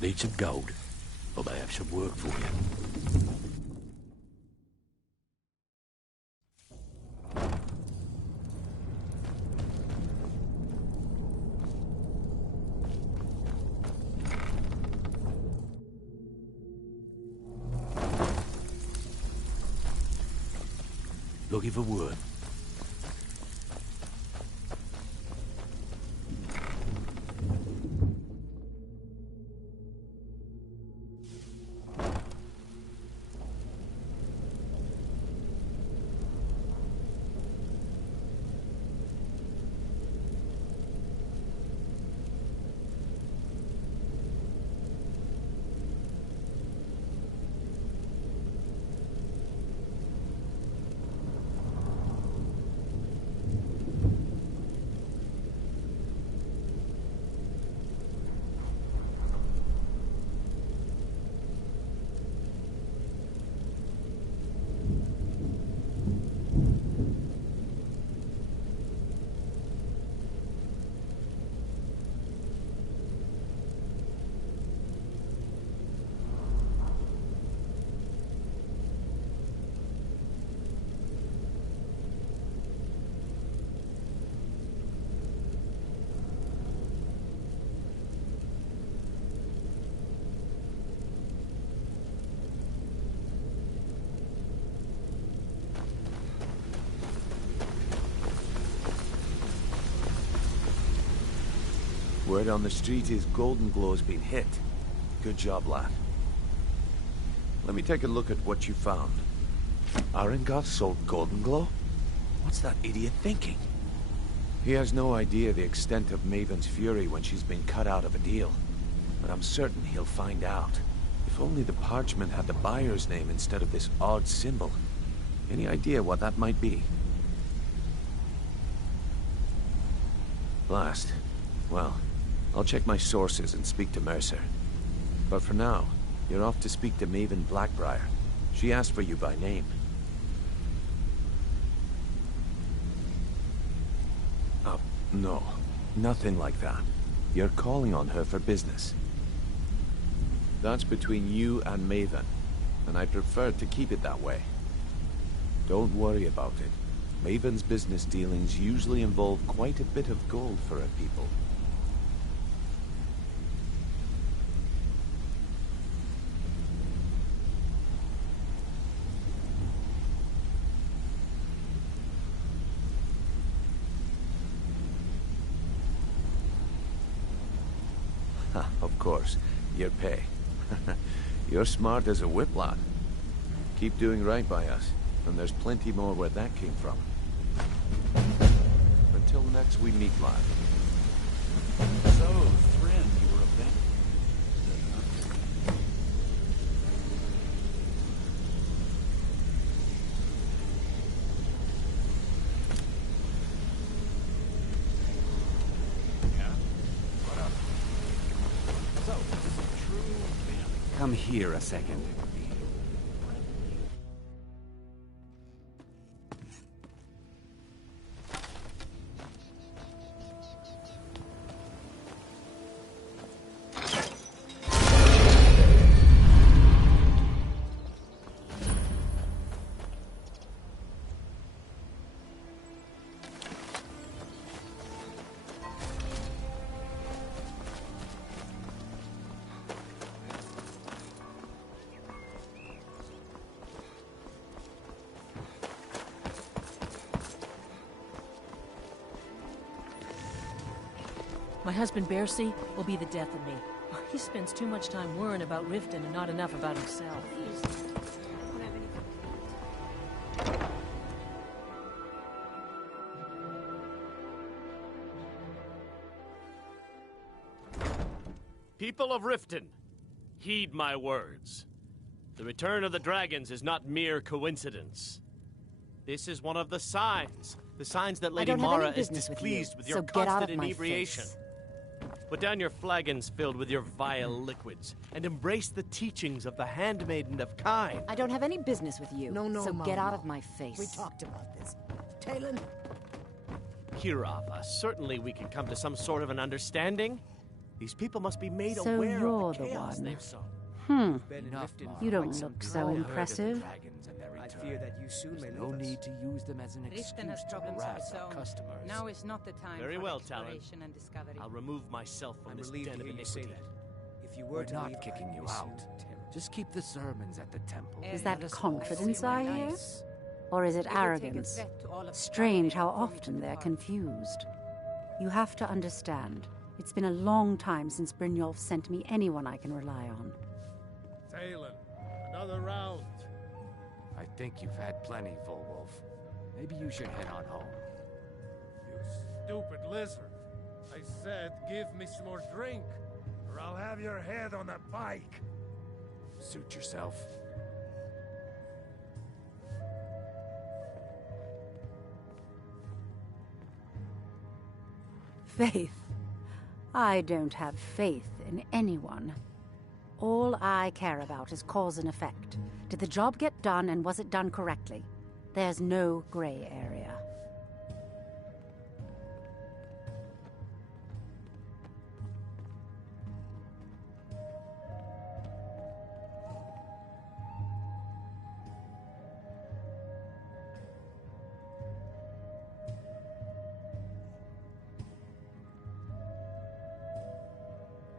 Need some gold? I may have some work for you. Looking for work? Word on the street is Golden Glow's been hit. Good job, lad. Let me take a look at what you found. Arengoth sold Golden Glow? What's that idiot thinking? He has no idea the extent of Maven's fury when she's been cut out of a deal. But I'm certain he'll find out. If only the parchment had the buyer's name instead of this odd symbol. Any idea what that might be? Blast. Well, I'll check my sources and speak to Mercer. But for now, you're off to speak to Maven Blackbriar. She asked for you by name. No. Nothing like that. You're calling on her for business. That's between you and Maven, and I prefer to keep it that way. Don't worry about it. Maven's business dealings usually involve quite a bit of gold for her people. Of course, your pay. You're smart as a whip, lad. Keep doing right by us, and there's plenty more where that came from. Until next we meet, lad. So, friend, you were a bandit. Come here a second. My husband, Bearsea, will be the death of me. He spends too much time worrying about Riften and not enough about himself. People of Riften, heed my words. The return of the dragons is not mere coincidence. This is one of the signs that Lady Mara is displeased with your constant inebriation. Put down your flagons filled with your vile liquids, and embrace the teachings of the handmaiden of Kyne. I don't have any business with you, so Mama. get out of my face. We talked about this. Talon? Kirava, certainly we can come to some sort of an understanding. These people must be made So aware you're of the the chaos one. they've sown. You don't look so impressive. I fear that you soon may No need to use them as an excuse to harass our customers. Now is not the time Very for well, Talon. exploration and discovery. I'll remove myself from this relieved den to of hear you say iniquity. that. If you were We're to not leave, kicking I'd you miss out. terribly. Just keep the sermons at the temple. Is that Let us confidence all I be hear? nice. Or is it It would take a arrogance? threat to all of Strange how Skyrim for me to often they're depart. confused. You have to understand. It's been a long time since Brynjolf sent me anyone I can rely on. Talon, another round. I think you've had plenty, Volwolf. Maybe you should head on home. You stupid lizard. I said give me some more drink, or I'll have your head on a pike. Suit yourself. Faith? I don't have faith in anyone. All I care about is cause and effect. Did the job get done, and was it done correctly? There's no gray area.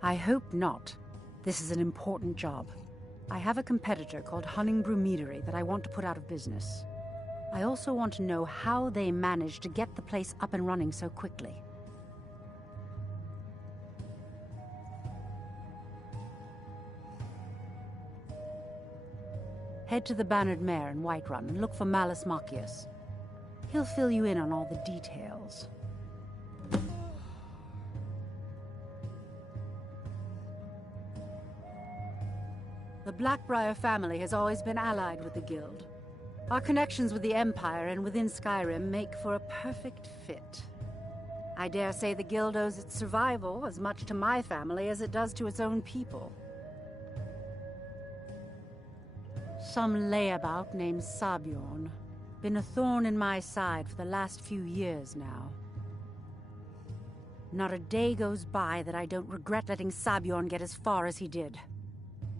I hope not. This is an important job. I have a competitor called Hunningbrew Meadery that I want to put out of business. I also want to know how they managed to get the place up and running so quickly. Head to the Bannered Mare in Whiterun and look for Malus Machius. He'll fill you in on all the details. The Blackbriar family has always been allied with the Guild. Our connections with the Empire and within Skyrim make for a perfect fit. I dare say the Guild owes its survival as much to my family as it does to its own people. Some layabout named Sabjorn. Been a thorn in my side for the last few years now. Not a day goes by that I don't regret letting Sabjorn get as far as he did.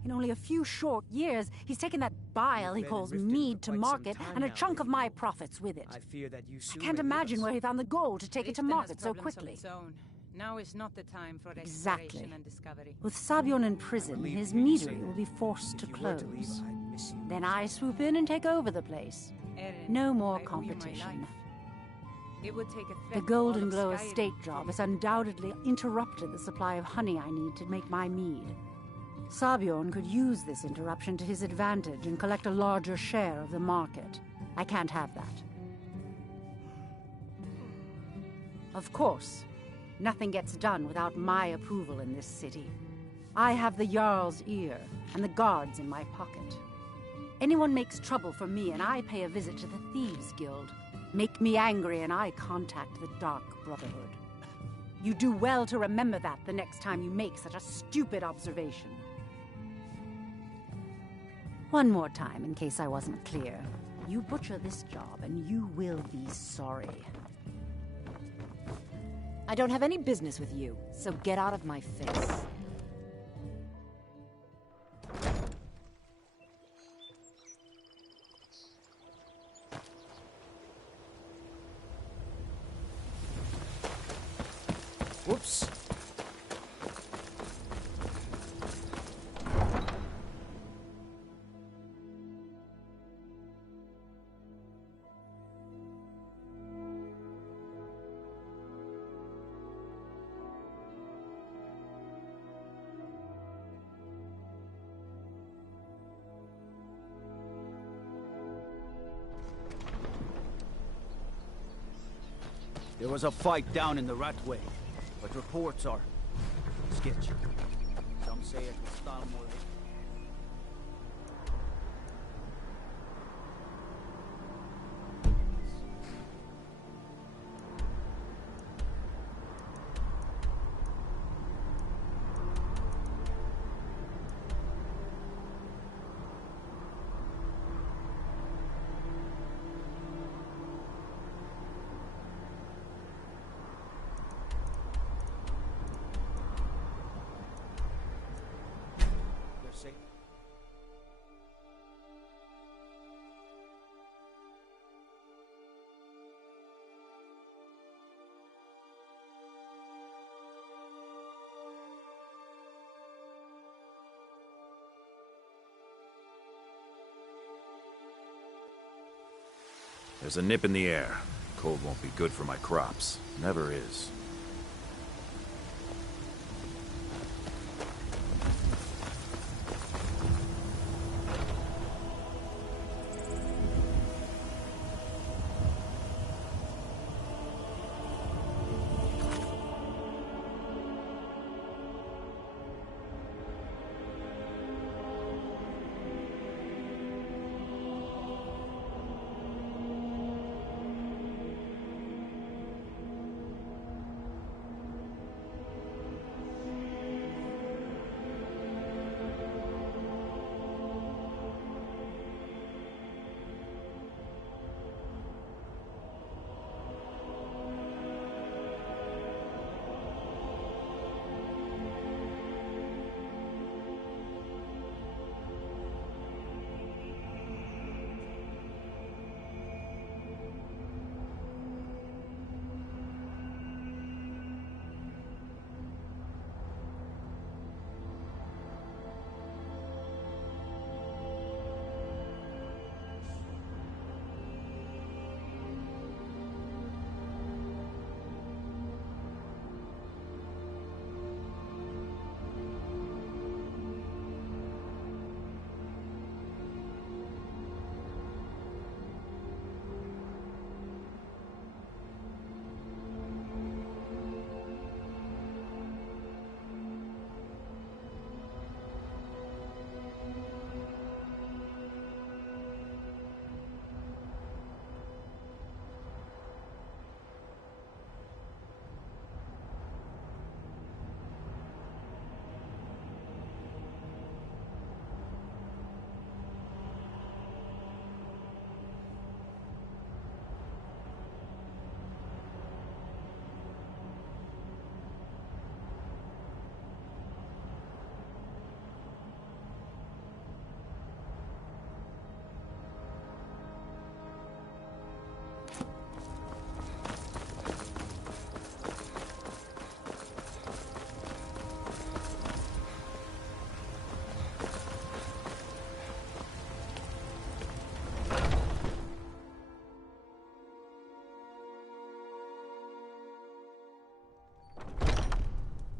In only a few short years, he's taken that bile he calls mead to market, and a chunk of my profits with it. I fear that you I can't imagine where he found the gold to take it to market so quickly. Now is not the time for Exactly. exploration and discovery. With Sabyon in prison, his meadery will be forced to close. Then I swoop in and take over the place. No more competition. It would take a The Golden Glow estate job has undoubtedly interrupted the supply of honey I need to make my mead. Sabyon could use this interruption to his advantage and collect a larger share of the market. I can't have that. Of course, nothing gets done without my approval in this city. I have the Jarl's ear and the guards in my pocket. Anyone makes trouble for me and I pay a visit to the Thieves' Guild. Make me angry and I contact the Dark Brotherhood. You do well to remember that the next time you make such a stupid observation. One more time, in case I wasn't clear. You butcher this job and you will be sorry. I don't have any business with you, so get out of my face. Whoops. There was a fight down in the Ratway, but reports are sketchy. Some say it was Stalmore. There's a nip in the air. Cold won't be good for my crops. Never is.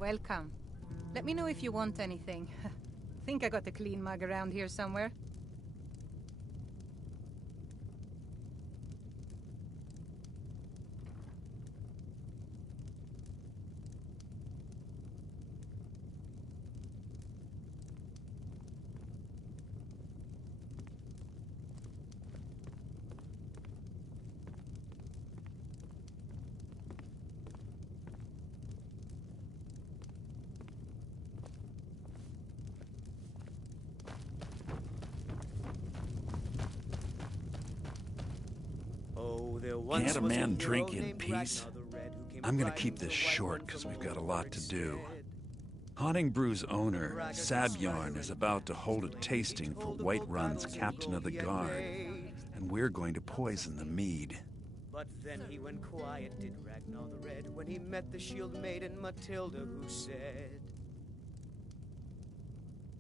Welcome. Let me know if you want anything. Think I got a clean mug around here somewhere. Can't a man drink in peace? I'm gonna keep this short because we've got a lot to do. Haunting Brew's owner, Sabjorn, is about to hold a tasting for Whiterun's captain of the guard, and we're going to poison the mead. But then he went quiet, did Ragnar the Red, when he met the shield maiden Matilda, who said,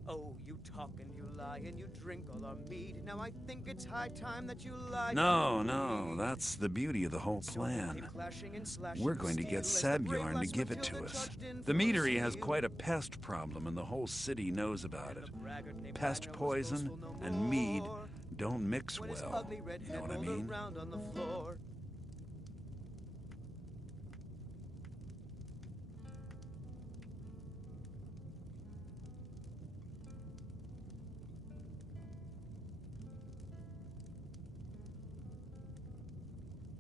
"Oh, you talk and you lie and you drink all our mead. Now I think it's high time that you lie." No, that's the beauty of the whole plan. We're going to get Sabjorn to give it to us. The meadery has quite a pest problem and the whole city knows about it. Pest poison and mead don't mix well, you know what I mean?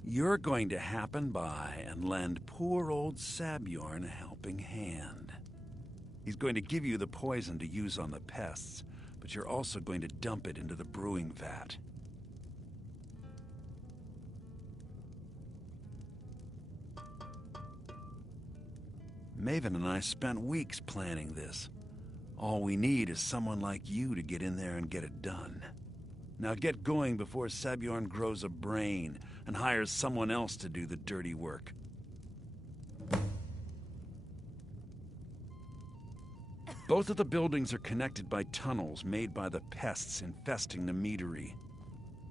You're going to happen by and lend poor old Sabjorn a helping hand. He's going to give you the poison to use on the pests, but you're also going to dump it into the brewing vat. Maven and I spent weeks planning this. All we need is someone like you to get in there and get it done. Now get going before Sabjorn grows a brain and hires someone else to do the dirty work. Both of the buildings are connected by tunnels made by the pests infesting the meadery.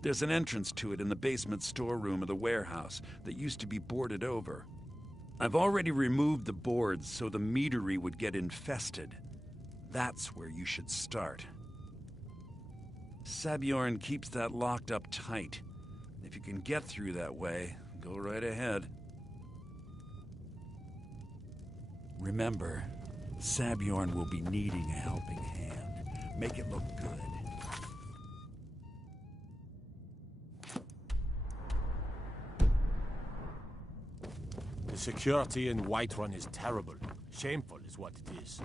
There's an entrance to it in the basement storeroom of the warehouse that used to be boarded over. I've already removed the boards so the meadery would get infested. That's where you should start. Sabjorn keeps that locked up tight. If you can get through that way, go right ahead. Remember, Sabjorn will be needing a helping hand. Make it look good. The security in Whiterun is terrible. Shameful is what it is.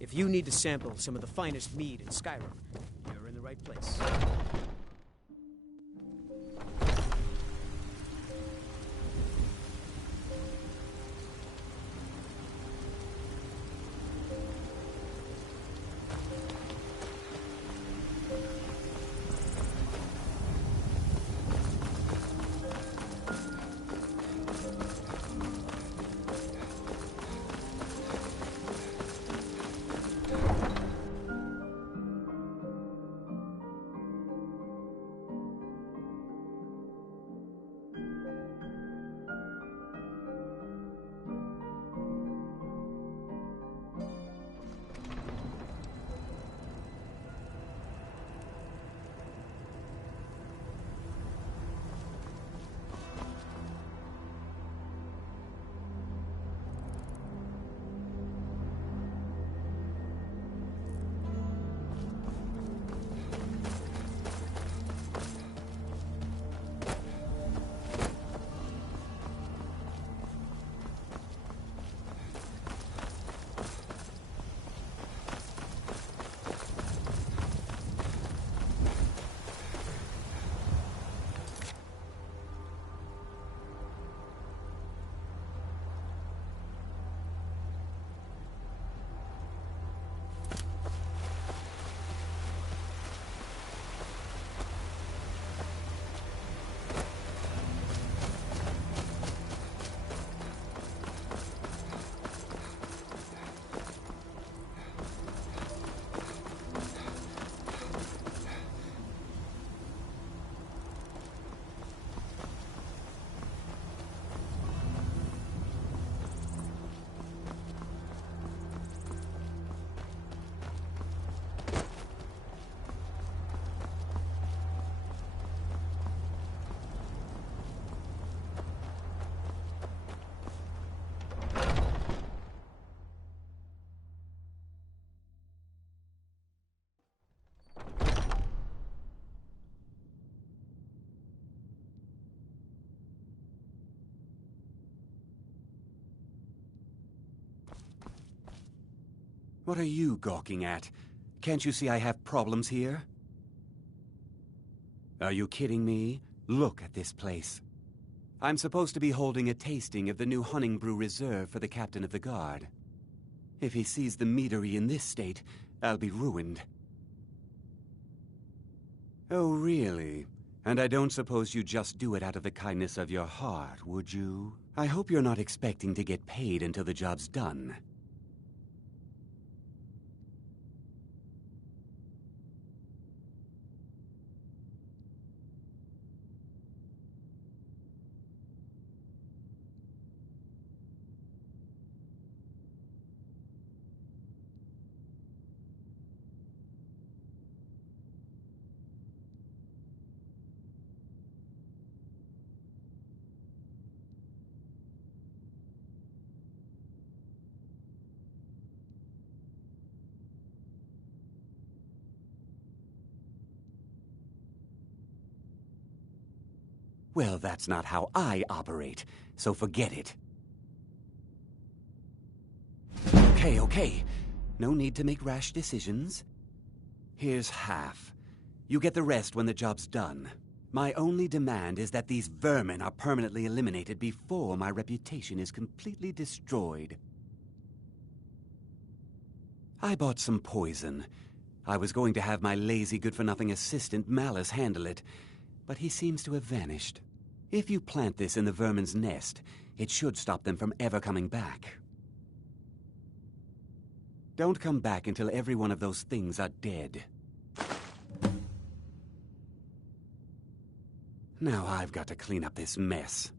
If you need to sample some of the finest mead in Skyrim, you're in the right place. What are you gawking at? Can't you see I have problems here? Are you kidding me? Look at this place. I'm supposed to be holding a tasting of the new Honningbrew Reserve for the captain of the guard. If he sees the meadery in this state, I'll be ruined. Oh, really? And I don't suppose you just do it out of the kindness of your heart, would you? I hope you're not expecting to get paid until the job's done. Well, that's not how I operate, so forget it. Okay. No need to make rash decisions. Here's half. You get the rest when the job's done. My only demand is that these vermin are permanently eliminated before my reputation is completely destroyed. I bought some poison. I was going to have my lazy, good-for-nothing assistant Malice handle it, but he seems to have vanished. If you plant this in the vermin's nest, it should stop them from ever coming back. Don't come back until every one of those things are dead. Now I've got to clean up this mess.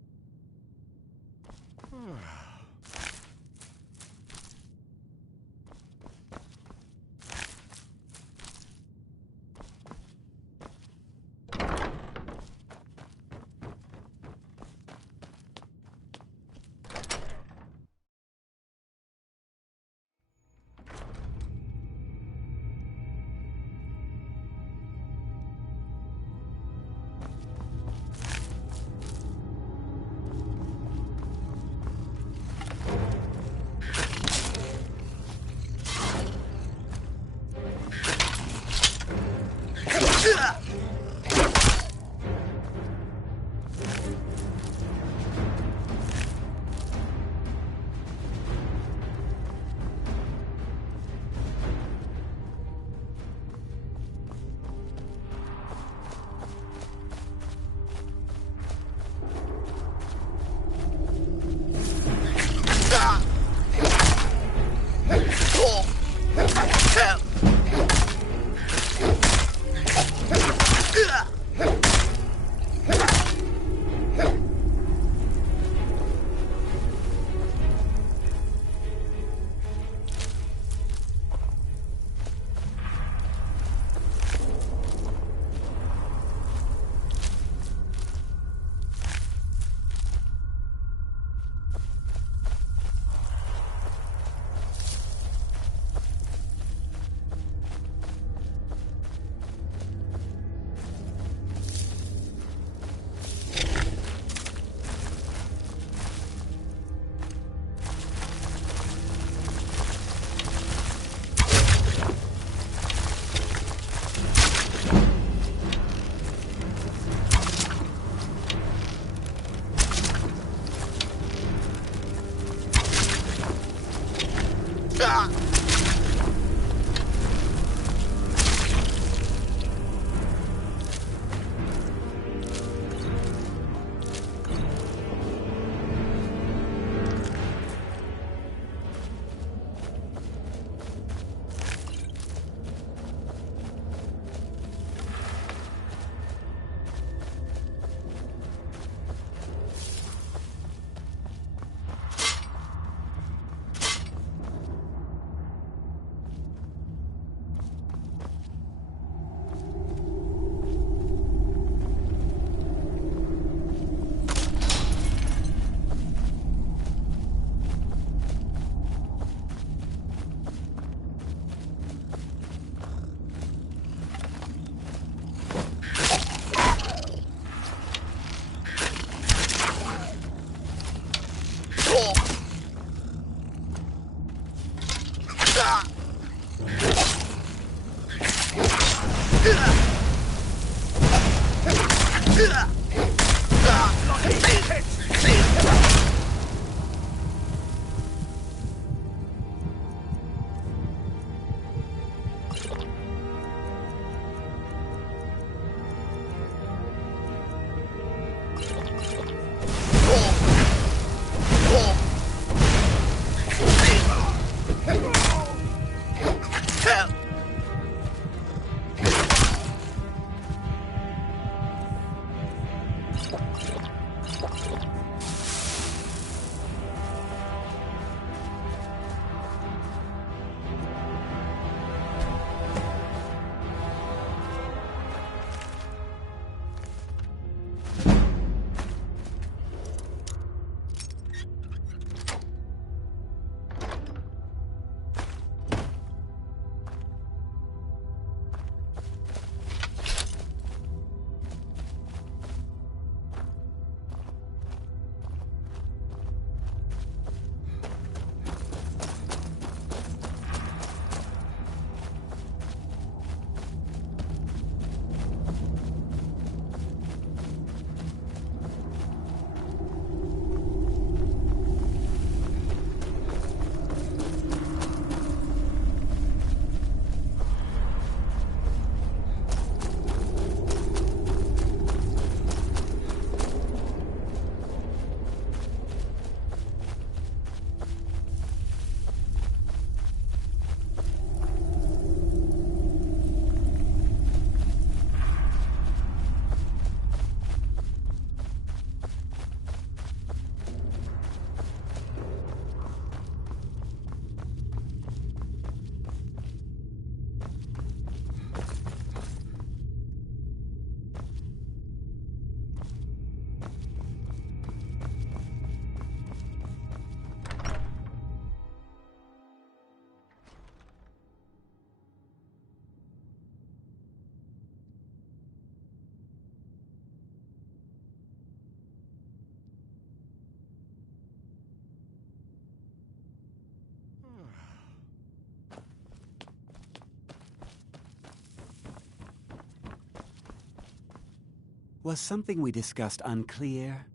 Was something we discussed unclear?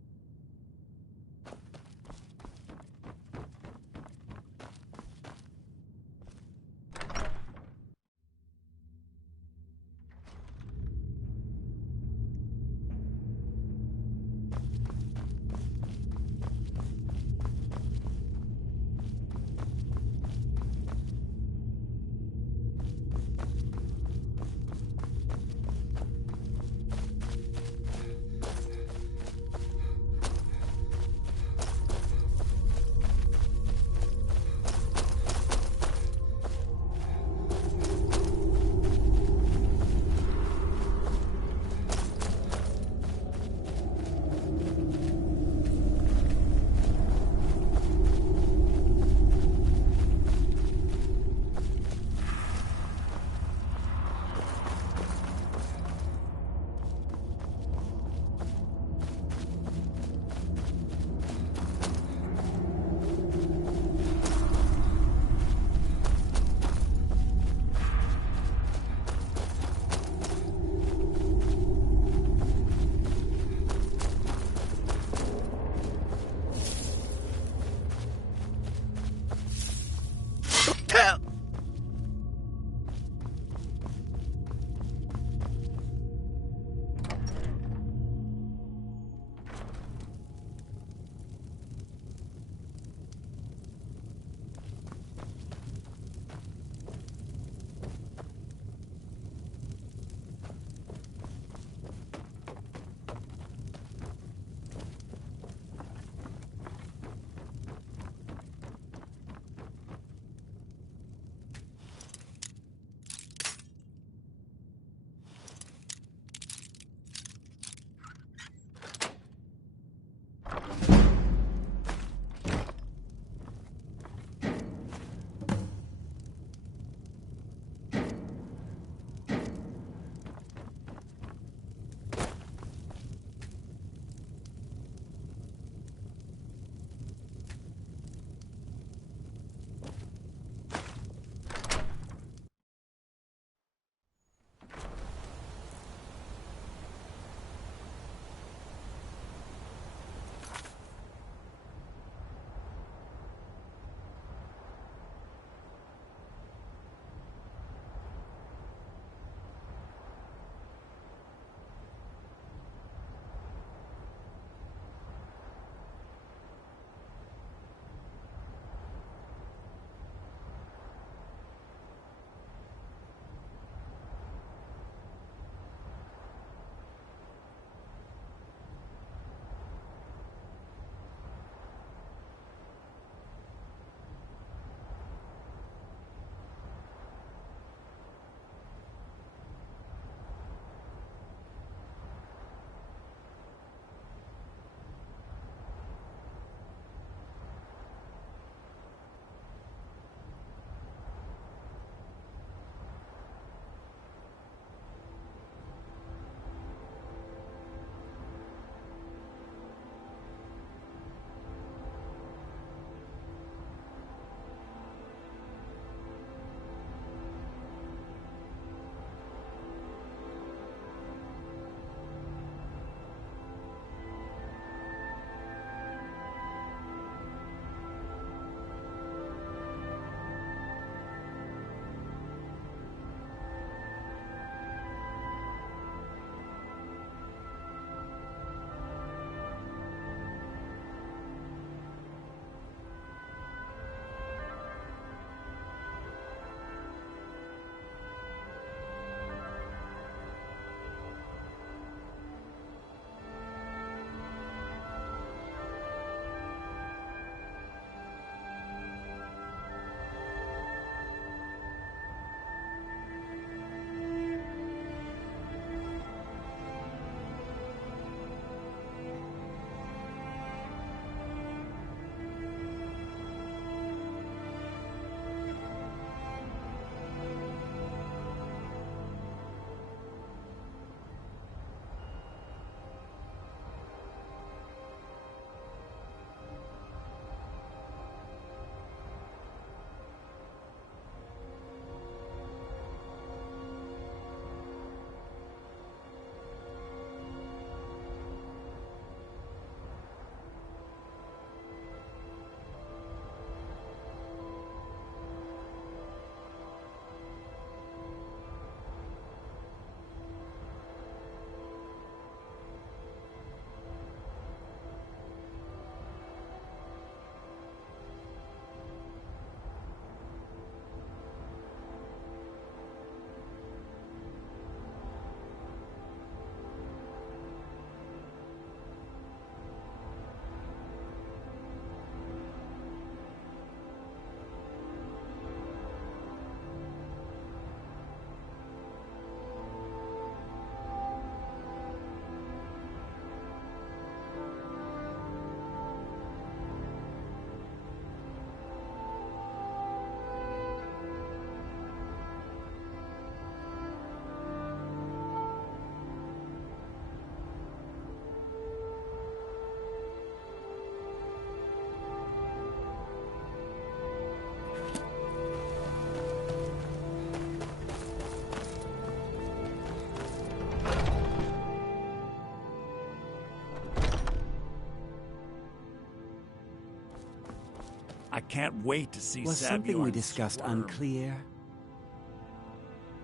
can't wait to see Was something we Sabjorn discussed squirm. unclear?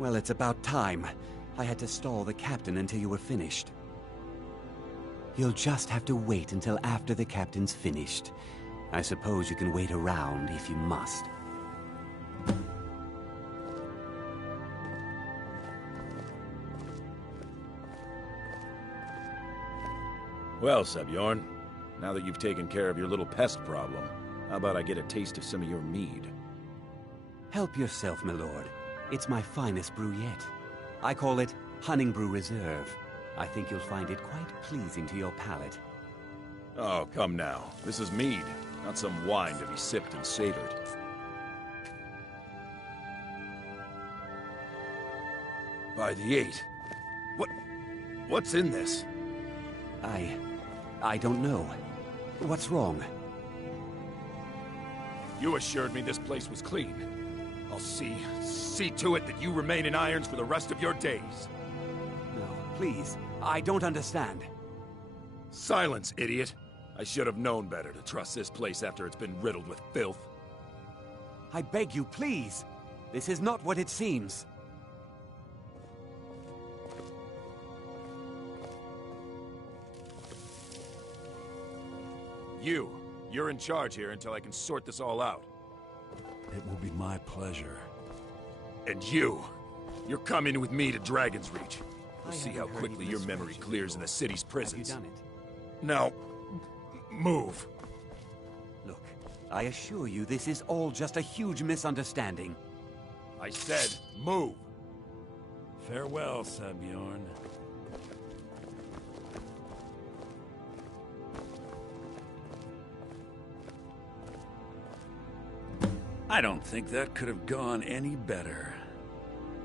Well, it's about time. I had to stall the captain until you were finished. You'll just have to wait until after the captain's finished. I suppose you can wait around if you must. Well, Sebjorn, now that you've taken care of your little pest problem, how about I get a taste of some of your mead? Help yourself, my lord. It's my finest brew yet. I call it Hunning Brew Reserve. I think you'll find it quite pleasing to your palate. Oh, come now. This is mead, not some wine to be sipped and savored. By the 8. What's in this? I don't know. What's wrong? You assured me this place was clean. I'll see to it that you remain in irons for the rest of your days. No, please. I don't understand. Silence, idiot. I should have known better to trust this place after it's been riddled with filth. I beg you, please. This is not what it seems. You're in charge here until I can sort this all out. It will be my pleasure. And you're coming with me to Dragon's Reach. We'll see how quickly your memory clears in the city's prisons. Have you done it? Now, move. Look, I assure you this is all just a huge misunderstanding. I said, move. Farewell, Sabjorn. I don't think that could have gone any better.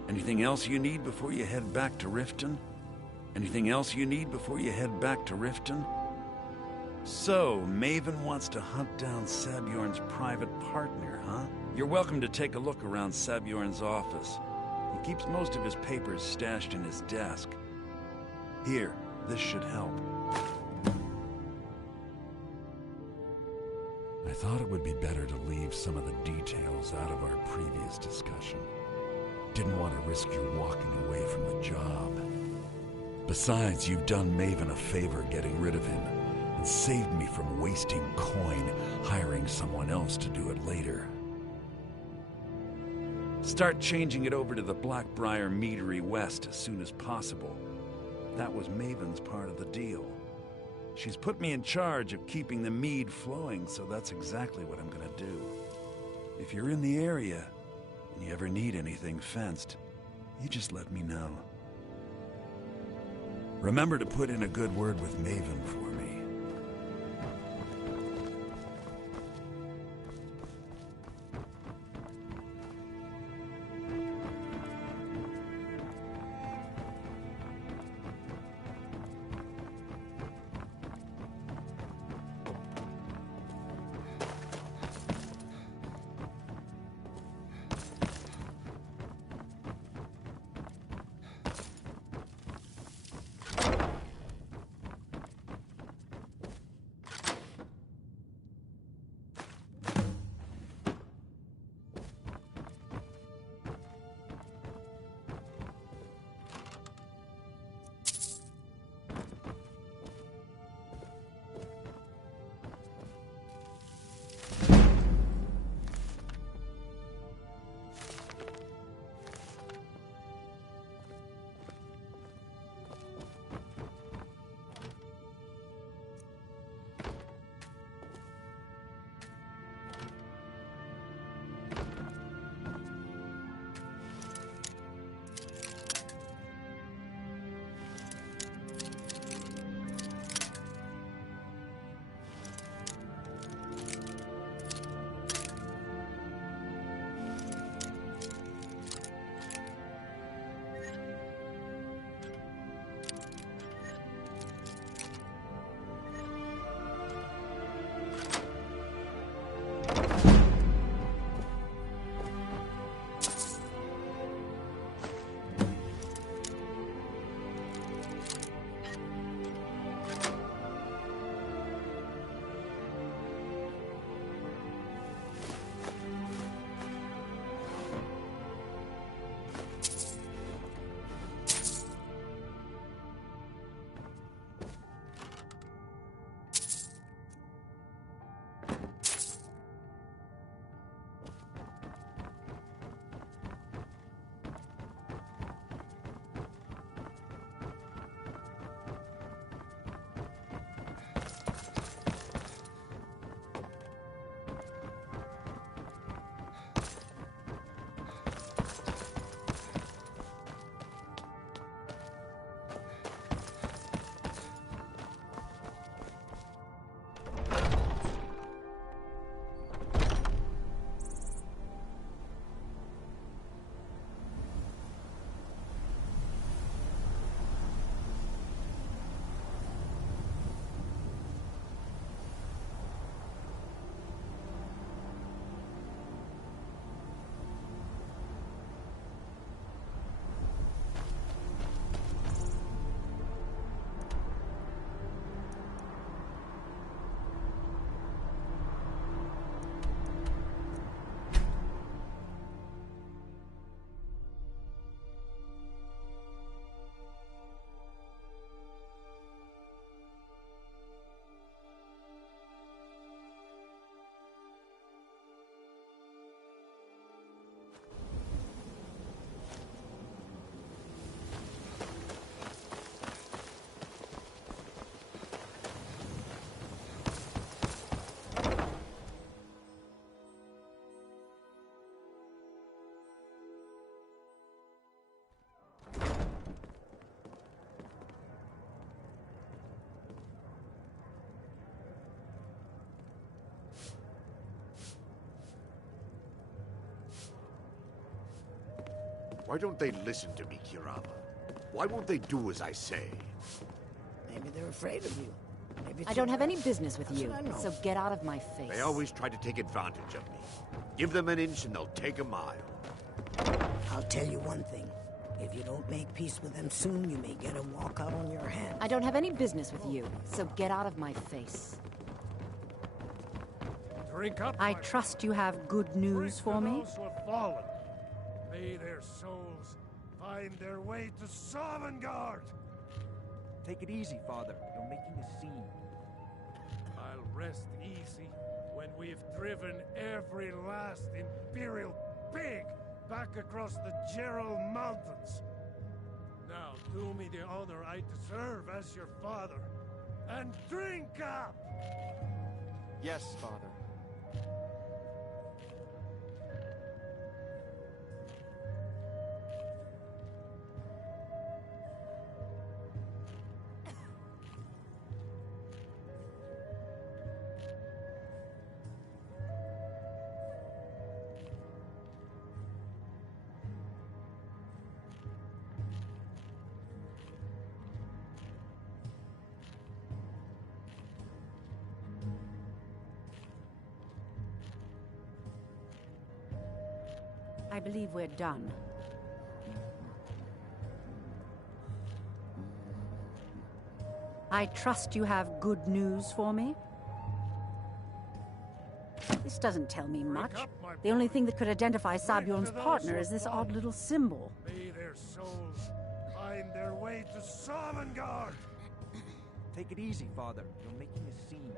Anything else you need before you head back to Riften? Anything else you need before you head back to Riften? So, Maven wants to hunt down Sabjorn's private partner, huh? You're welcome to take a look around Sabjorn's office. He keeps most of his papers stashed in his desk. Here, this should help. I thought it would be better to leave some of the details out of our previous discussion. Didn't want to risk you walking away from the job. Besides, you've done Maven a favor getting rid of him, and saved me from wasting coin hiring someone else to do it later. Start changing it over to the Blackbriar Meadery West as soon as possible. That was Maven's part of the deal. She's put me in charge of keeping the mead flowing, so that's exactly what I'm gonna do. If you're in the area, and you ever need anything fenced, you just let me know. Remember to put in a good word with Maven for me. Why don't they listen to me, Kirava? Why won't they do as I say? Maybe they're afraid of you. Maybe I don't have any business with you, so get out of my face. They always try to take advantage of me. Give them an inch and they'll take a mile. I'll tell you one thing. If you don't make peace with them soon, you may get a walkout on your hands. I don't have any business with you, so get out of my face. Drink up. I trust you have good news for me. Those who have fallen. May their souls find their way to Sovngarde. Take it easy, Father. You're making a scene. I'll rest easy when we've driven every last Imperial pig back across the Gerald Mountains. Now do me the honor I deserve as your father, and drink up! Yes, Father. I believe we're done. I trust you have good news for me? This doesn't tell me much. The only thing that could identify Sabion's partner is this odd little symbol. May their souls find their way to Sovngarde. Take it easy, Father. You're making a scene.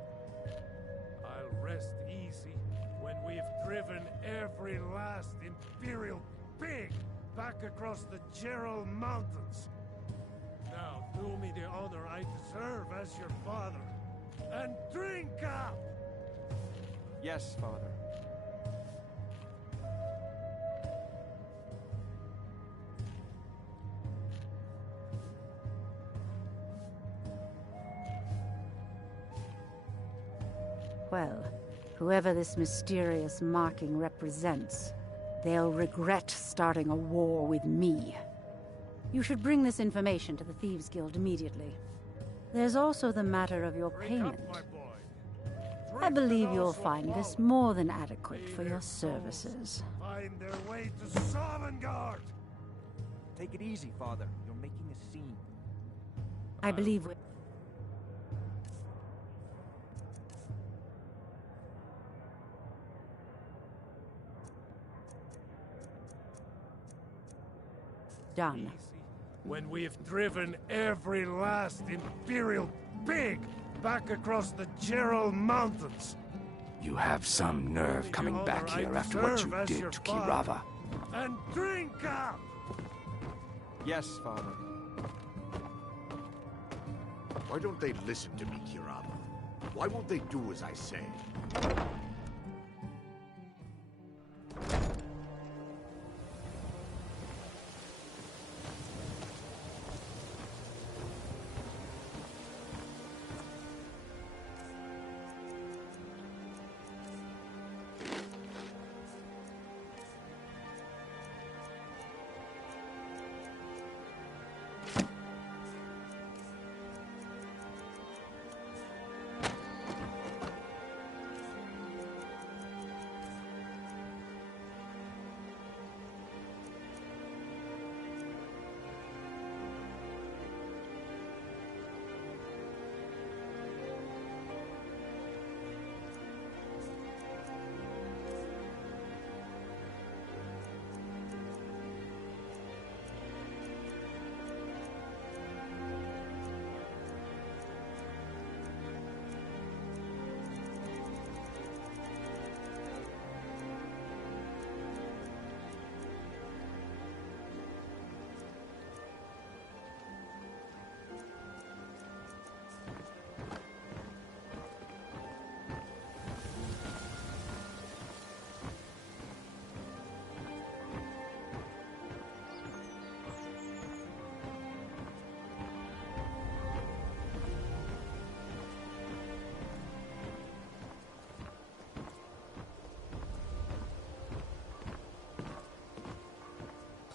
I'll rest easy when we've driven every last Imperial pig back across the Gerald Mountains. Now do me the honor I deserve as your father, and drink up! Yes, Father. Well, whoever this mysterious marking represents, they'll regret starting a war with me. You should bring this information to the Thieves Guild immediately. There's also the matter of your payment. I believe you'll find this more than adequate for your services. Find their way to Sovngarde. Take it easy, Father. You're making a scene. I believe done. When we've driven every last Imperial pig back across the Gerald Mountains. You have some nerve coming back here after what you did to Kirava. And drink up! Yes, Father. Why don't they listen to me, Kirava? Why won't they do as I say?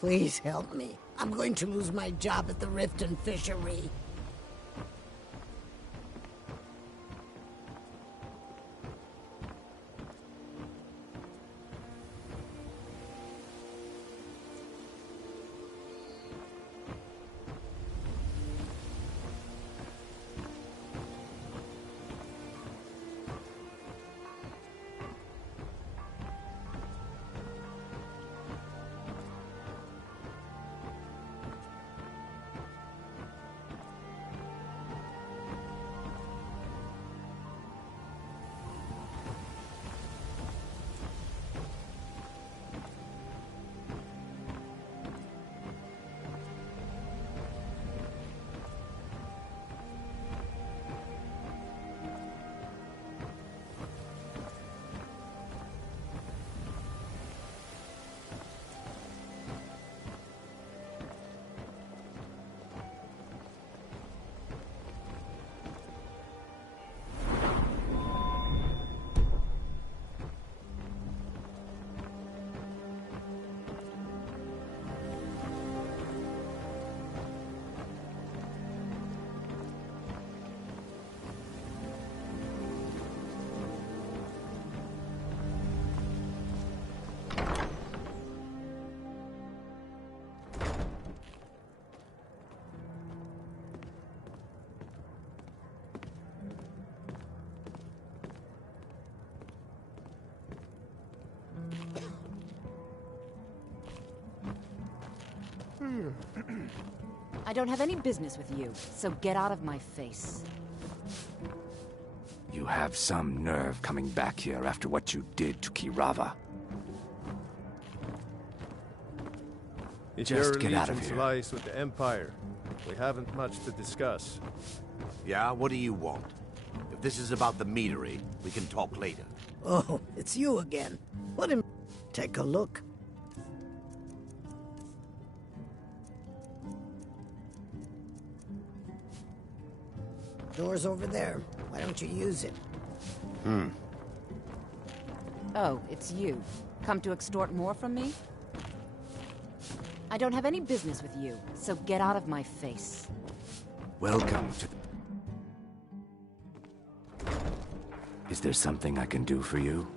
Please help me. I'm going to lose my job at the Riften fishery. I don't have any business with you, so get out of my face. You have some nerve coming back here after what you did to Kirava. If Just your get out of allegiance here. lies with the Empire, we haven't much to discuss. Yeah, what do you want? If this is about the meadery, we can talk later. Oh, it's you again. Let him take a look. Door's over there. Why don't you use it? Oh, it's you. Come to extort more from me? I don't have any business with you, so get out of my face. Welcome to the... Is there something I can do for you?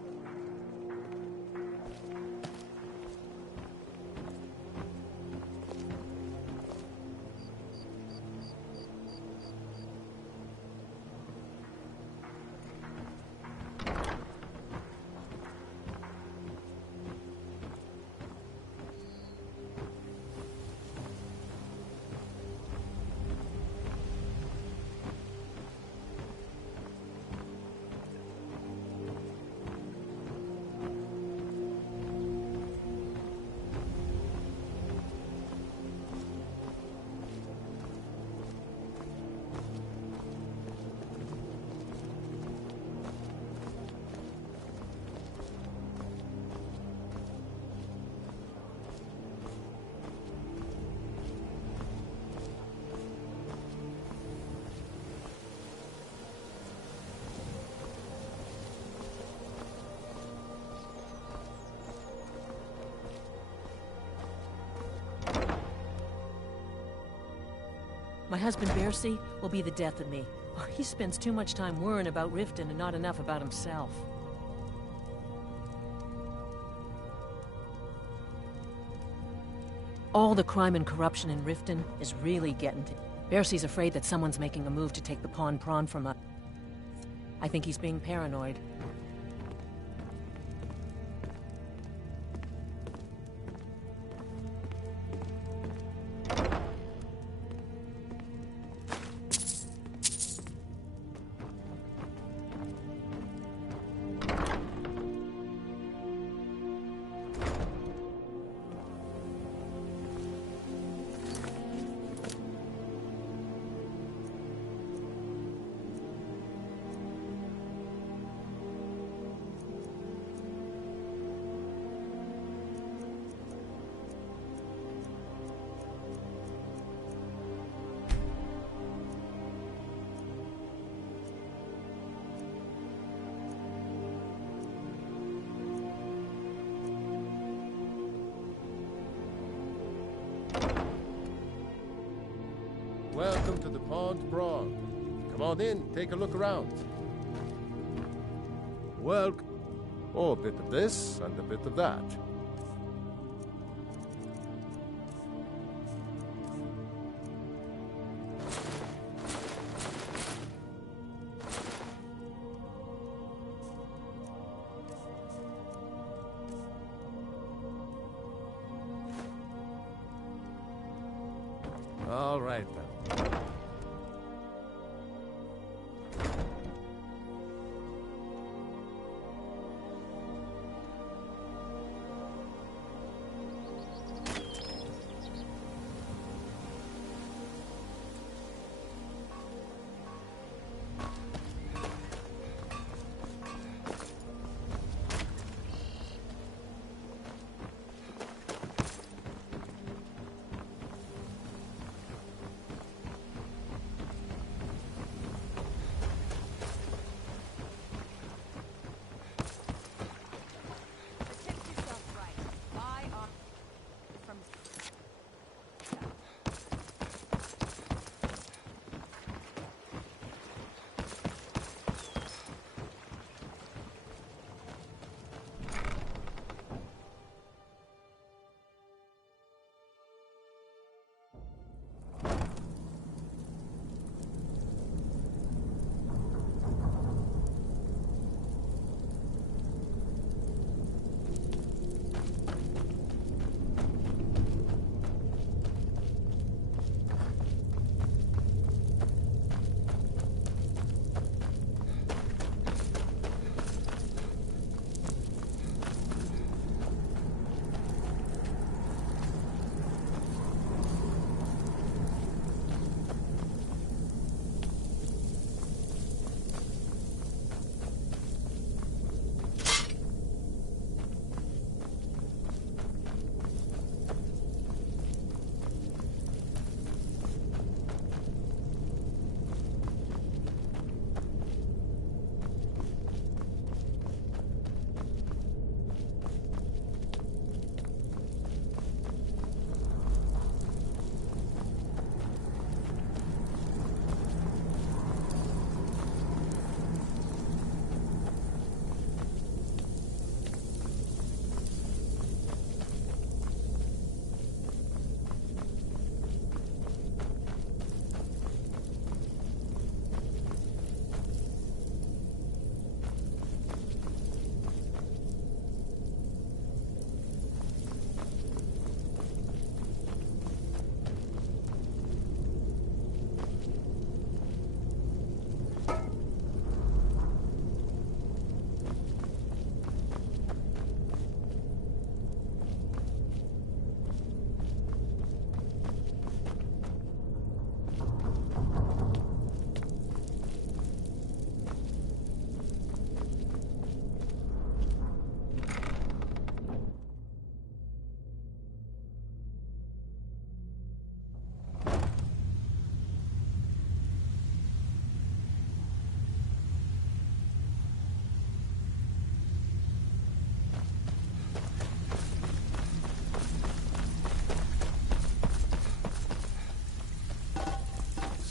My husband Bercy will be the death of me. Oh, he spends too much time worrying about Riften and not enough about himself. All the crime and corruption in Riften is really getting to... Bercy's afraid that someone's making a move to take the pawn prawn from us. I think he's being paranoid. Welcome to the Pond Prawn. Come on in, take a look around. Welcome. Oh, a bit of this and a bit of that. All right, then.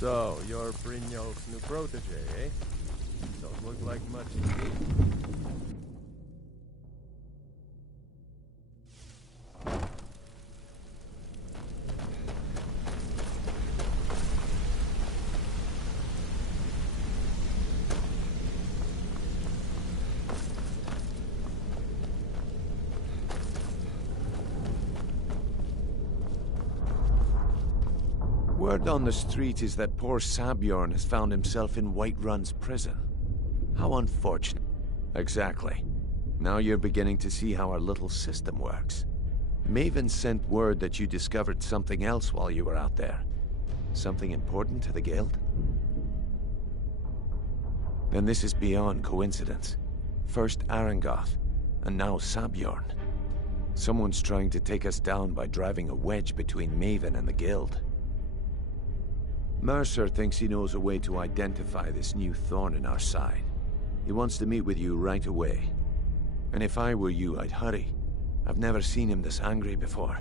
So, you're Brynjolf's new protege, eh? Don't look like much to me. Word on the street is that poor Sabjorn has found himself in Whiterun's prison. How unfortunate. Exactly. Now you're beginning to see how our little system works. Maven sent word that you discovered something else while you were out there. Something important to the Guild? Then this is beyond coincidence. First Arangoth, and now Sabjorn. Someone's trying to take us down by driving a wedge between Maven and the Guild. Mercer thinks he knows a way to identify this new thorn in our side. He wants to meet with you right away. And if I were you, I'd hurry. I've never seen him this angry before.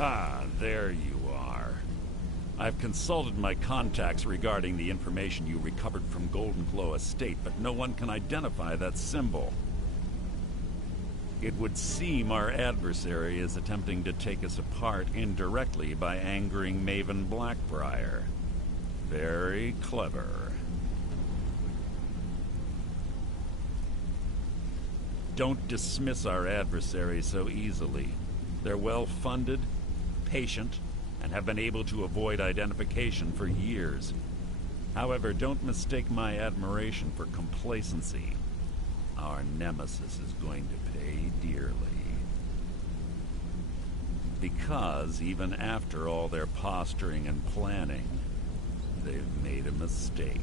Ah, there you are. I've consulted my contacts regarding the information you recovered from Golden Glow Estate, but no one can identify that symbol. It would seem our adversary is attempting to take us apart indirectly by angering Maven Blackbriar. Very clever. Don't dismiss our adversary so easily. They're well-funded, patient, and have been able to avoid identification for years. However, don't mistake my admiration for complacency. Our nemesis is going to pay dearly. Because even after all their posturing and planning, they've made a mistake.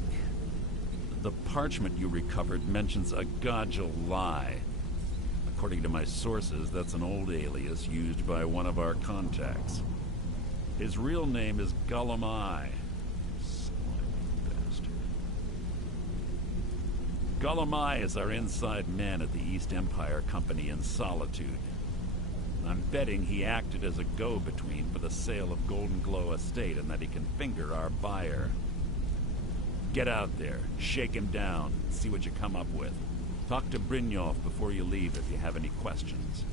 The parchment you recovered mentions a Godjal lie. According to my sources, that's an old alias used by one of our contacts. His real name is Gullum-Eye. Slimy bastard. Gullum-Eye is our inside man at the East Empire Company in Solitude. I'm betting he acted as a go-between for the sale of Golden Glow Estate and that he can finger our buyer. Get out there, shake him down, see what you come up with. Talk to Brynjolf before you leave if you have any questions.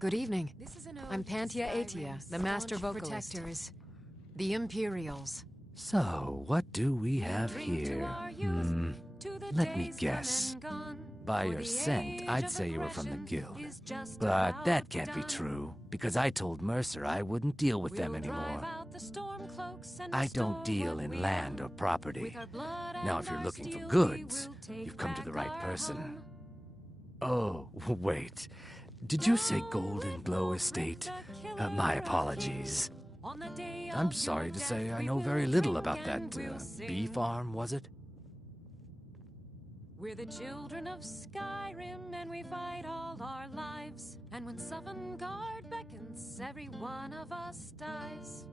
Good evening. I'm Pantia Atia, the Master Vocalist. Protectors, the Imperials. So, what do we have here? Let me guess. By your scent, I'd say you were from the Guild. But that can't be true, because I told Mercer I wouldn't deal with them anymore. I don't deal in land or property. Now, if you're looking for goods, you've come to the right person. Oh, wait. Did you say Golden Glow Estate? My apologies. I'm sorry to say I know very little about that bee farm, was it? We're the children of Skyrim, and we fight all our lives. And when Sovngarde beckons, every one of us dies.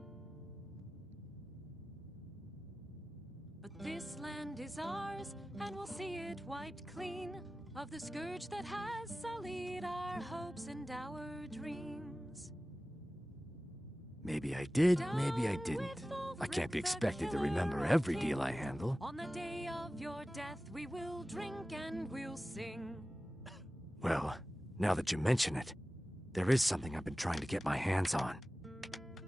But this land is ours, and we'll see it wiped clean of the scourge that has sullied our hopes and our dreams. Maybe I did, maybe I didn't. I can't be expected to remember every deal I handle. On the day of your death, we will drink and we'll sing. Well, now that you mention it, there is something I've been trying to get my hands on.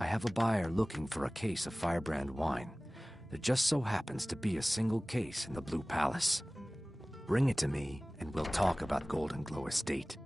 I have a buyer looking for a case of Firebrand wine. There just so happens to be a single case in the Blue Palace. Bring it to me, and we'll talk about Golden Glow Estate.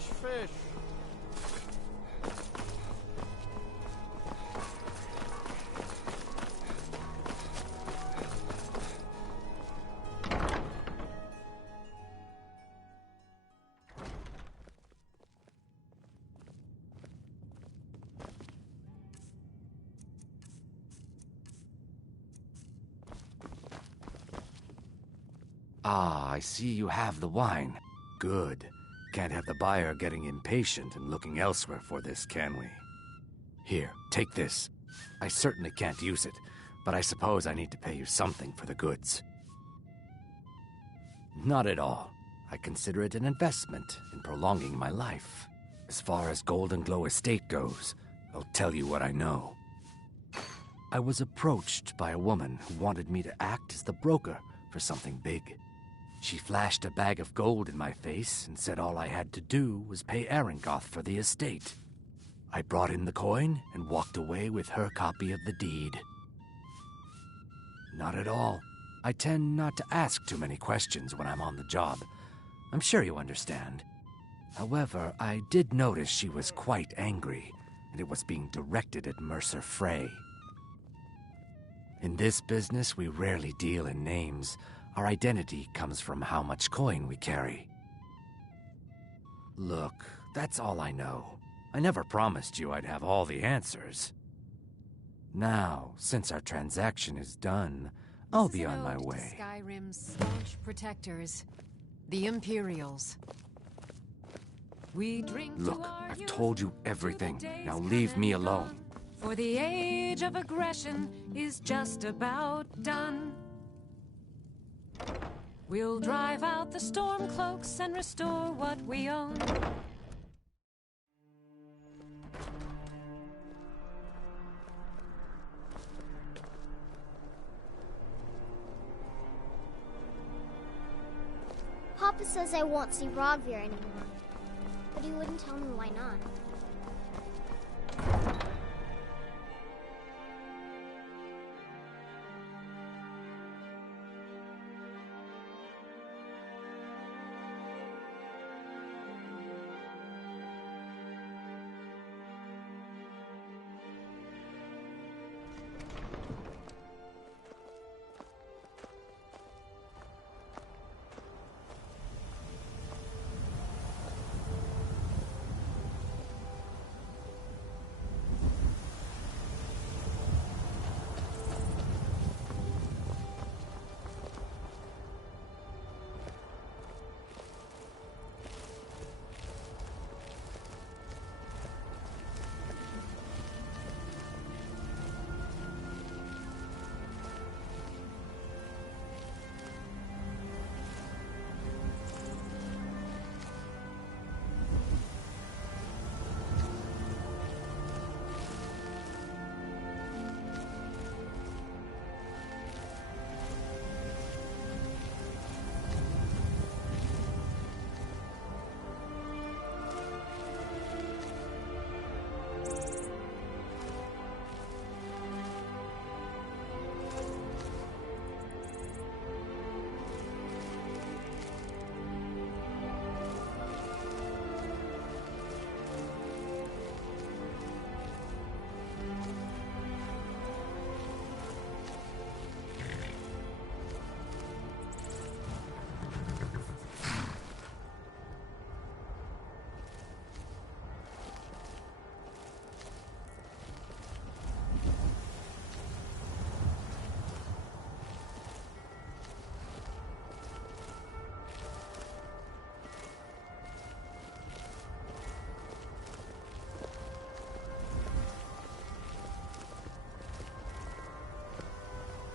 fresh fish. Ah, I see you have the wine. Good. Can't have the buyer getting impatient and looking elsewhere for this, can we? Here, take this. I certainly can't use it, but I suppose I need to pay you something for the goods. Not at all. I consider it an investment in prolonging my life. As far as Golden Glow Estate goes, I'll tell you what I know. I was approached by a woman who wanted me to act as the broker for something big. She flashed a bag of gold in my face and said all I had to do was pay Arangoth for the estate. I brought in the coin and walked away with her copy of the deed. Not at all. I tend not to ask too many questions when I'm on the job. I'm sure you understand. However, I did notice she was quite angry, and it was being directed at Mercer Frey. In this business, we rarely deal in names. Our identity comes from how much coin we carry. Look, that's all I know. I never promised you I'd have all the answers. Now, since our transaction is done, I'll be on my way. Skyrim's staunch protectors, the Imperials. We drink. Look, I've told you everything. Now leave me alone. For the age of aggression is just about done. We'll drive out the stormcloaks and restore what we own. Papa says I won't see Rogvir anymore, but he wouldn't tell me why not.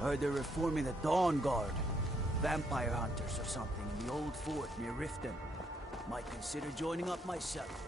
Heard they're reforming the Dawn Guard. Vampire hunters or something in the old fort near Riften. Might consider joining up myself.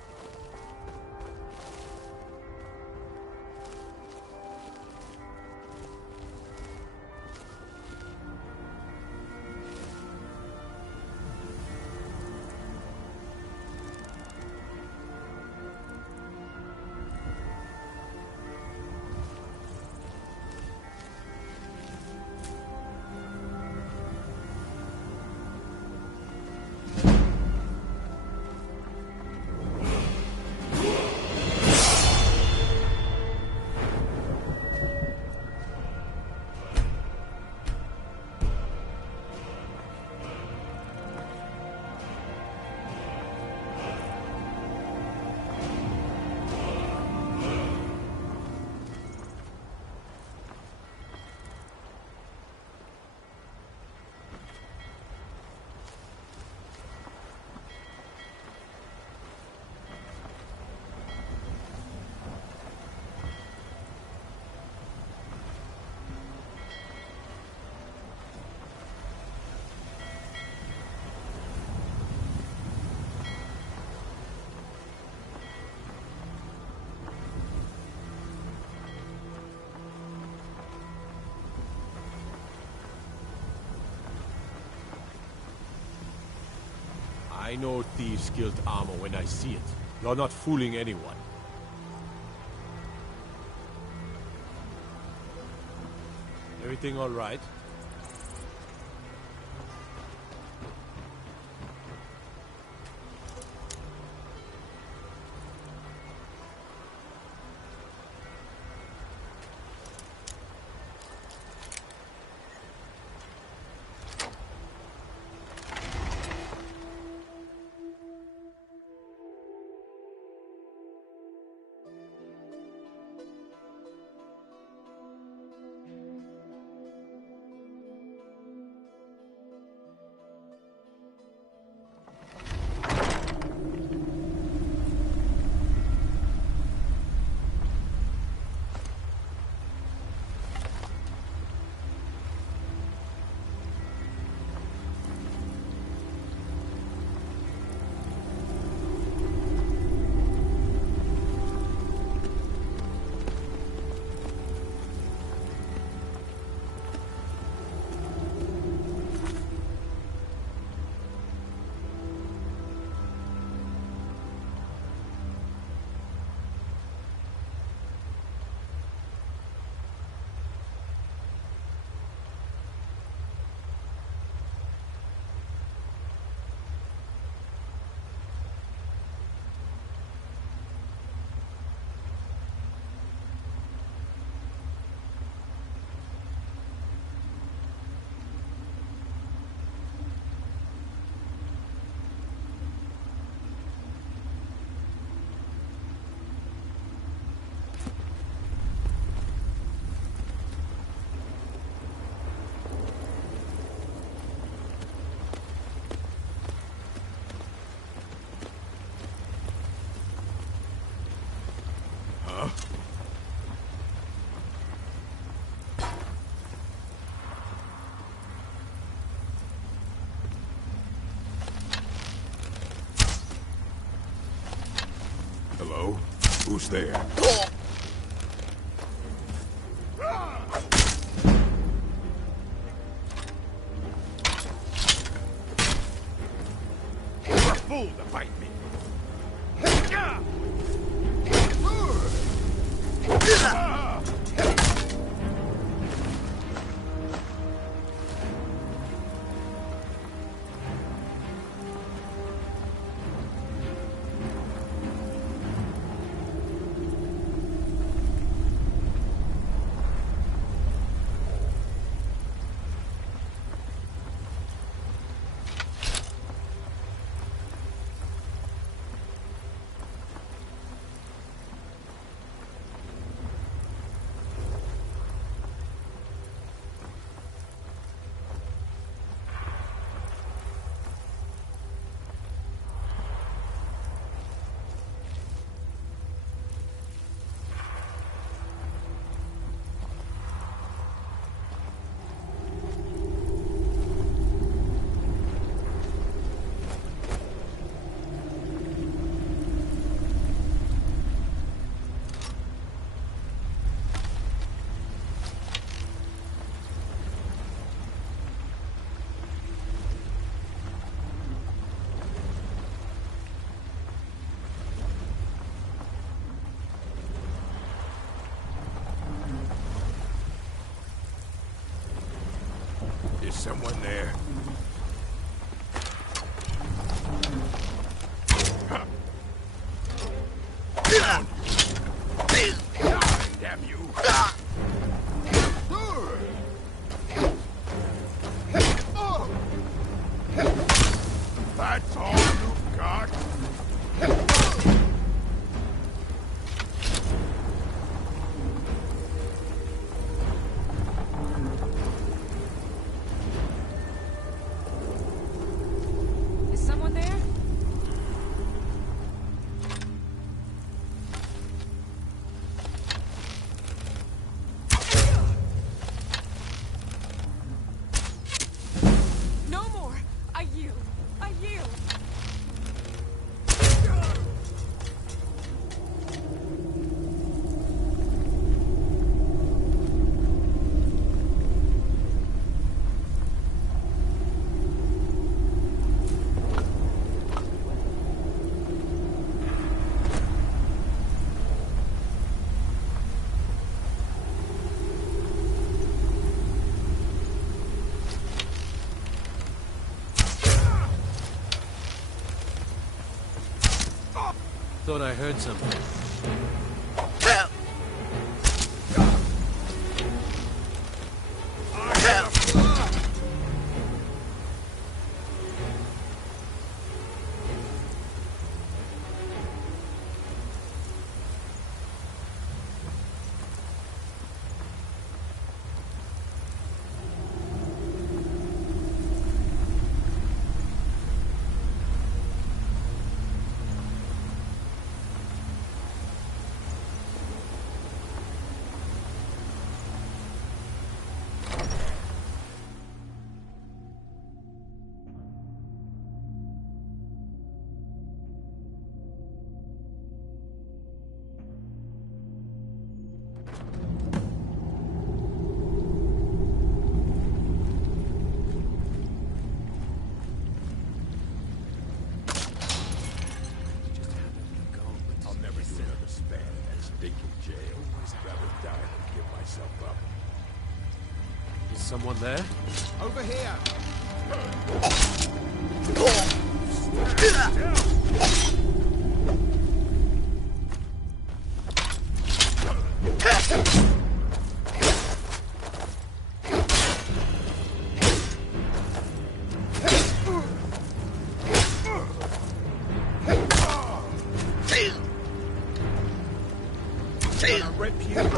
I know Thieves' Guild armor when I see it. You're not fooling anyone. Everything all right? Hello? Who's there? You're a fool to fight me. Is someone there? Down! Damn you! That's all you've got? Thought I heard something. Someone there? Over here! Gonna rip you.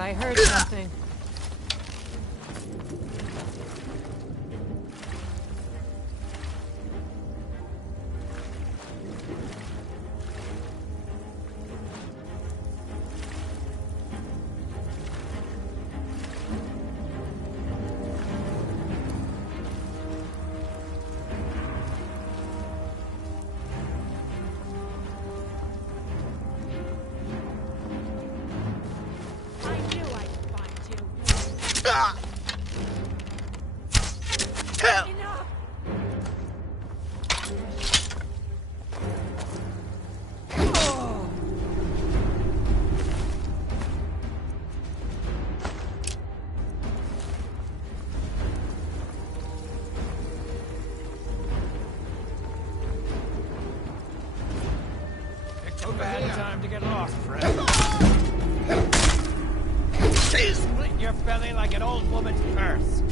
I heard something. Bad time to get lost, friend. Split your belly like an old woman's purse.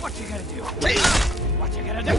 What you gonna do? What you gonna do?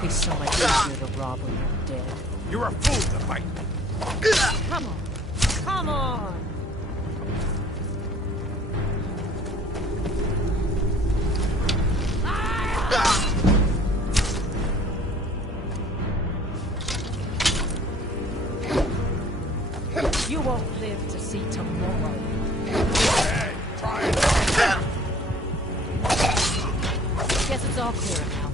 be so much easier to rob when you're dead. You're a fool to fight. Come on. Come on! You won't live to see tomorrow. Hey, try it. Guess it's all clear now.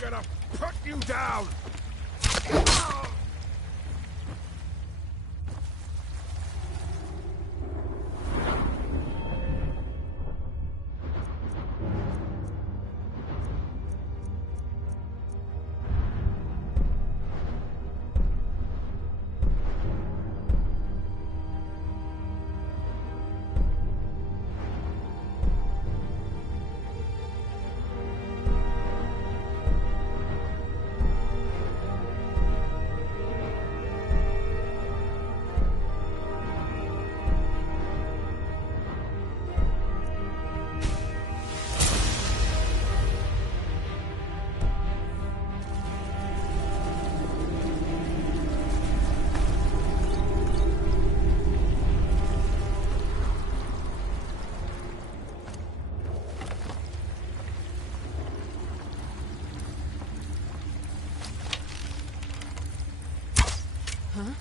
Gonna put you down! Huh?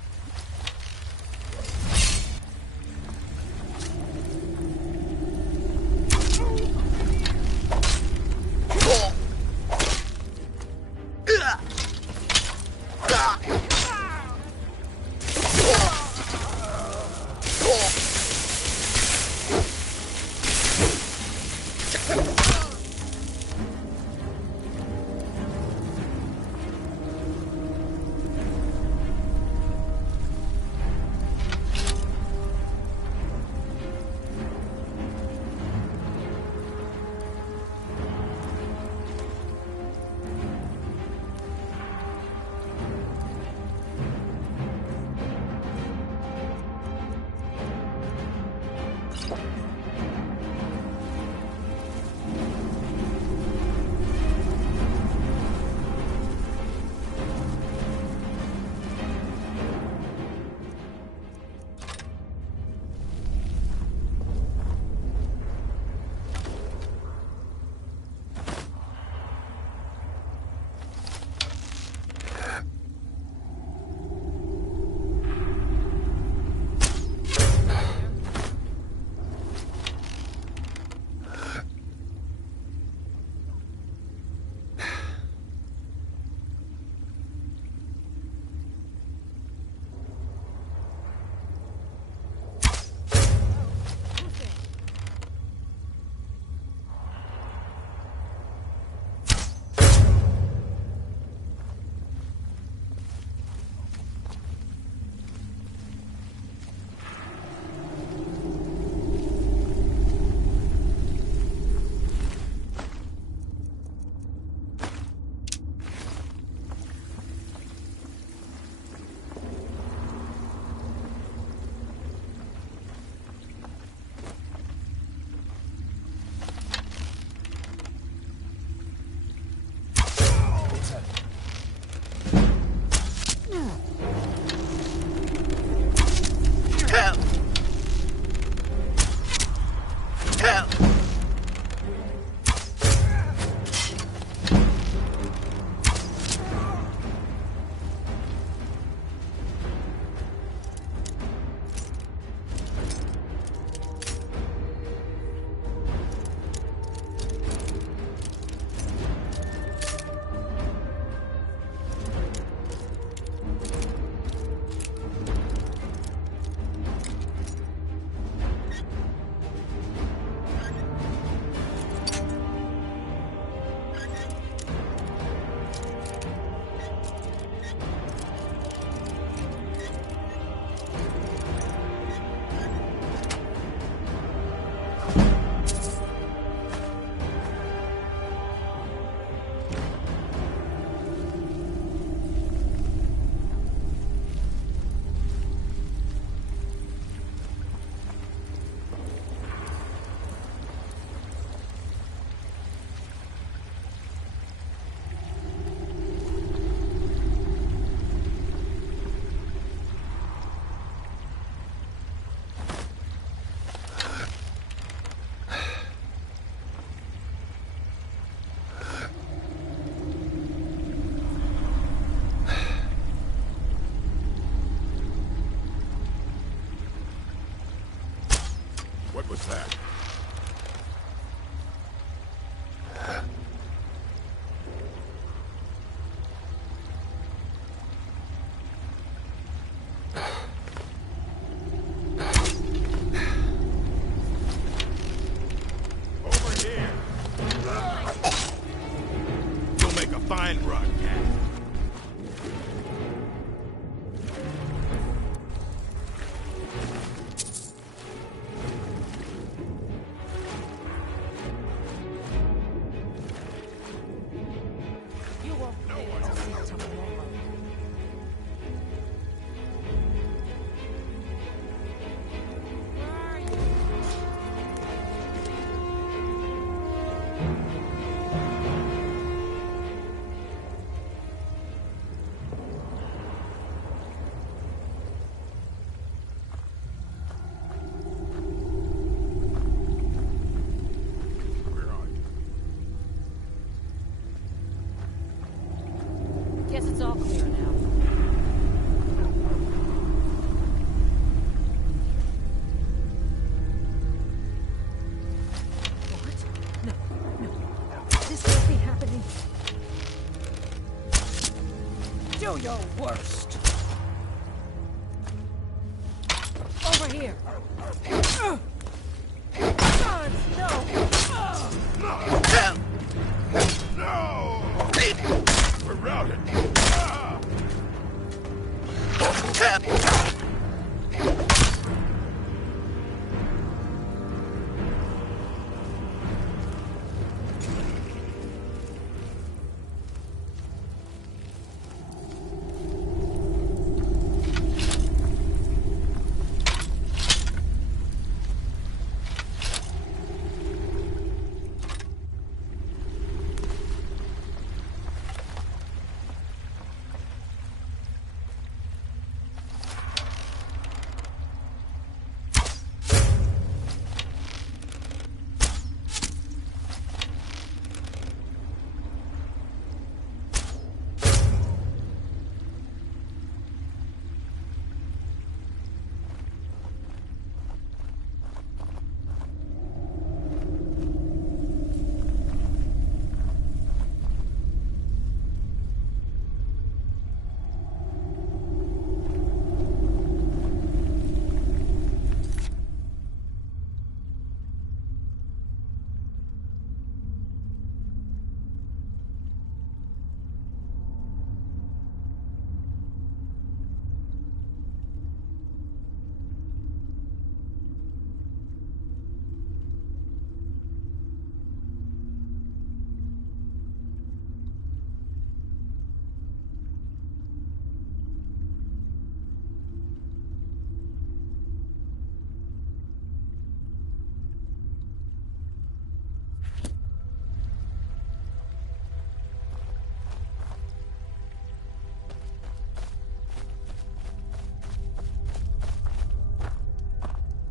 What was that? Fine rug, cat. You won't know what to see tomorrow. Where are you? Guess it's all clear now. What? No, no. This can't be happening. Do your worst. Over here. God, no. No! We're routed.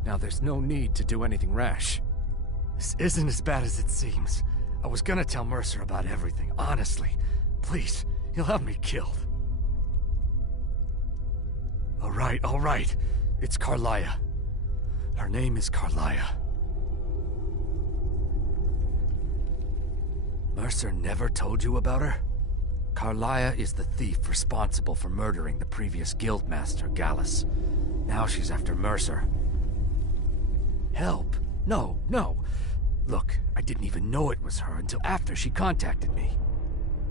Now there's no need to do anything rash. This isn't as bad as it seems. I was gonna tell Mercer about everything, honestly. Please, he'll have me killed. All right. It's Carlia. Her name is Carlia. Mercer never told you about her? Carlia is the thief responsible for murdering the previous guildmaster, Gallus. Now she's after Mercer. Help? No. Look, I didn't even know it was her until after she contacted me.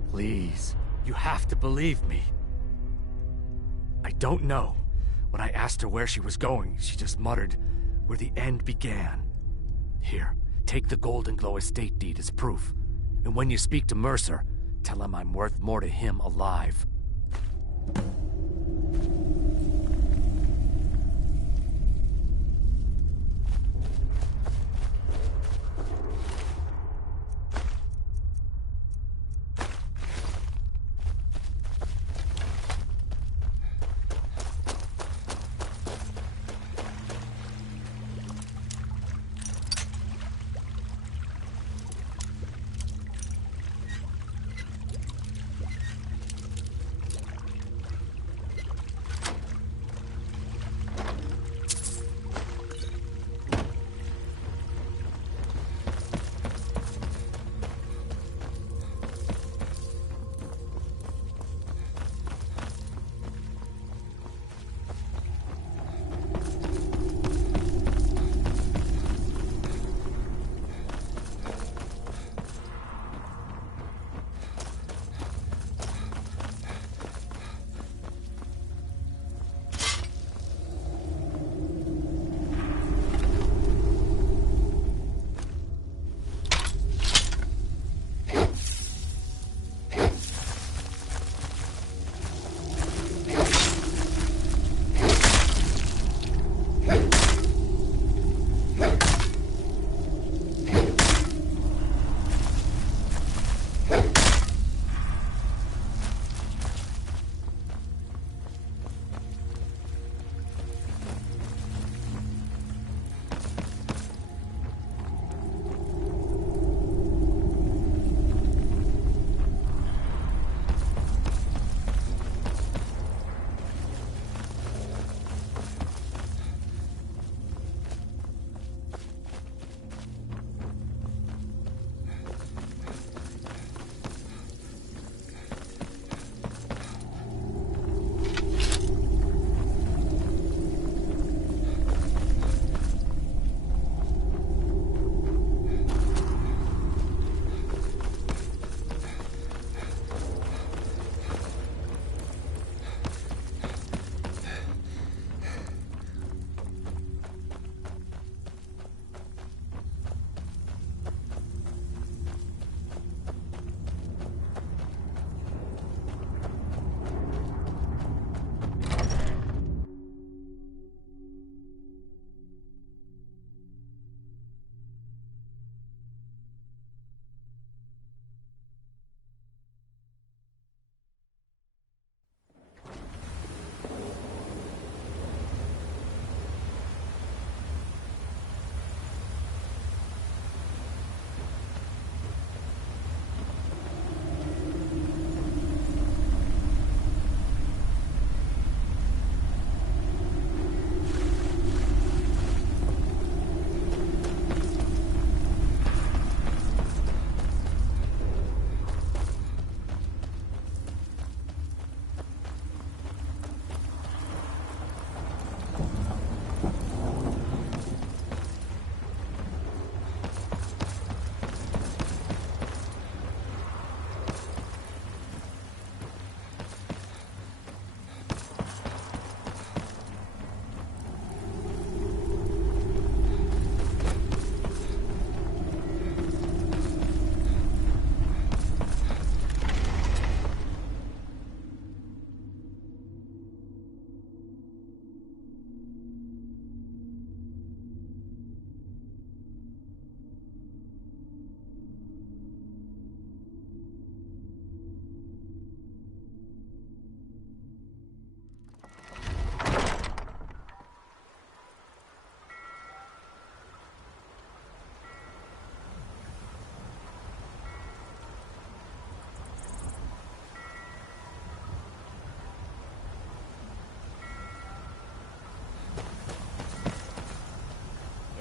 Please, you have to believe me. I don't know. When I asked her where she was going, she just muttered, where the end began. Here, take the Golden Glow estate deed as proof. And when you speak to Mercer, tell him I'm worth more to him alive.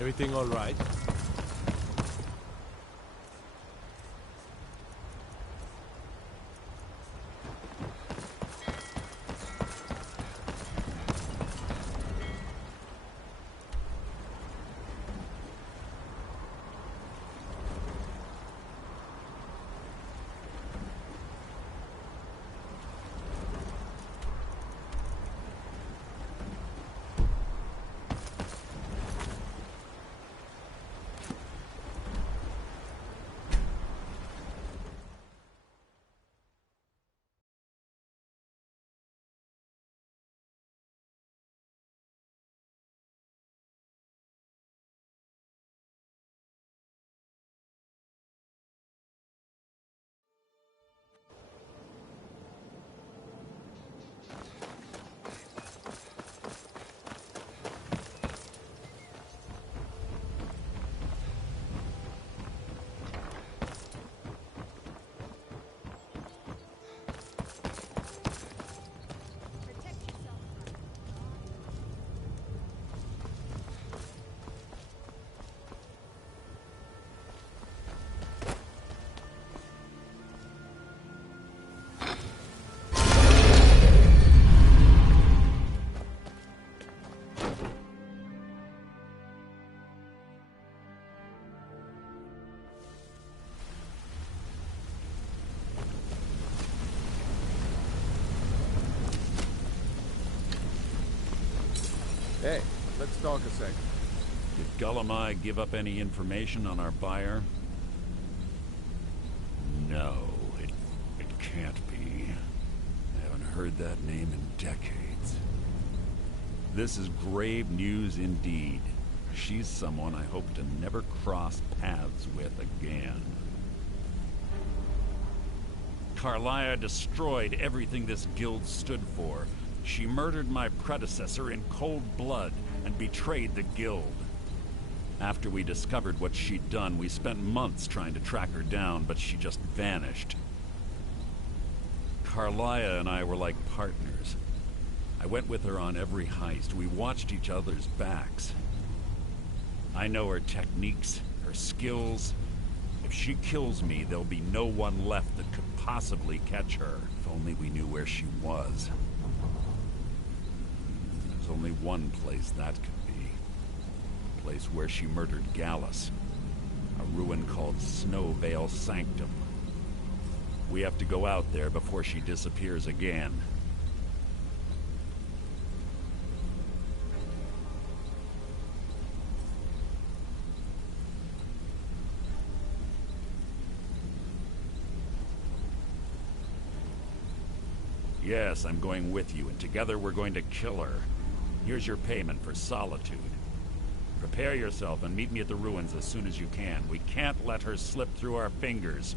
Everything all right? Hey, let's talk a sec. Did Gullamai give up any information on our buyer? No, it can't be. I haven't heard that name in decades. This is grave news indeed. She's someone I hope to never cross paths with again. Carlia destroyed everything this guild stood for. She murdered my predecessor in cold blood and betrayed the guild. After we discovered what she'd done, we spent months trying to track her down, but she just vanished. Carlia and I were like partners. I went with her on every heist. We watched each other's backs. I know her techniques, her skills. If she kills me, there'll be no one left that could possibly catch her. If only we knew where she was. There's only one place that could be. A place where she murdered Gallus. A ruin called Snowvale Sanctum. We have to go out there before she disappears again. Yes, I'm going with you, and together we're going to kill her. Here's your payment for solitude. Prepare yourself and meet me at the ruins as soon as you can. We can't let her slip through our fingers.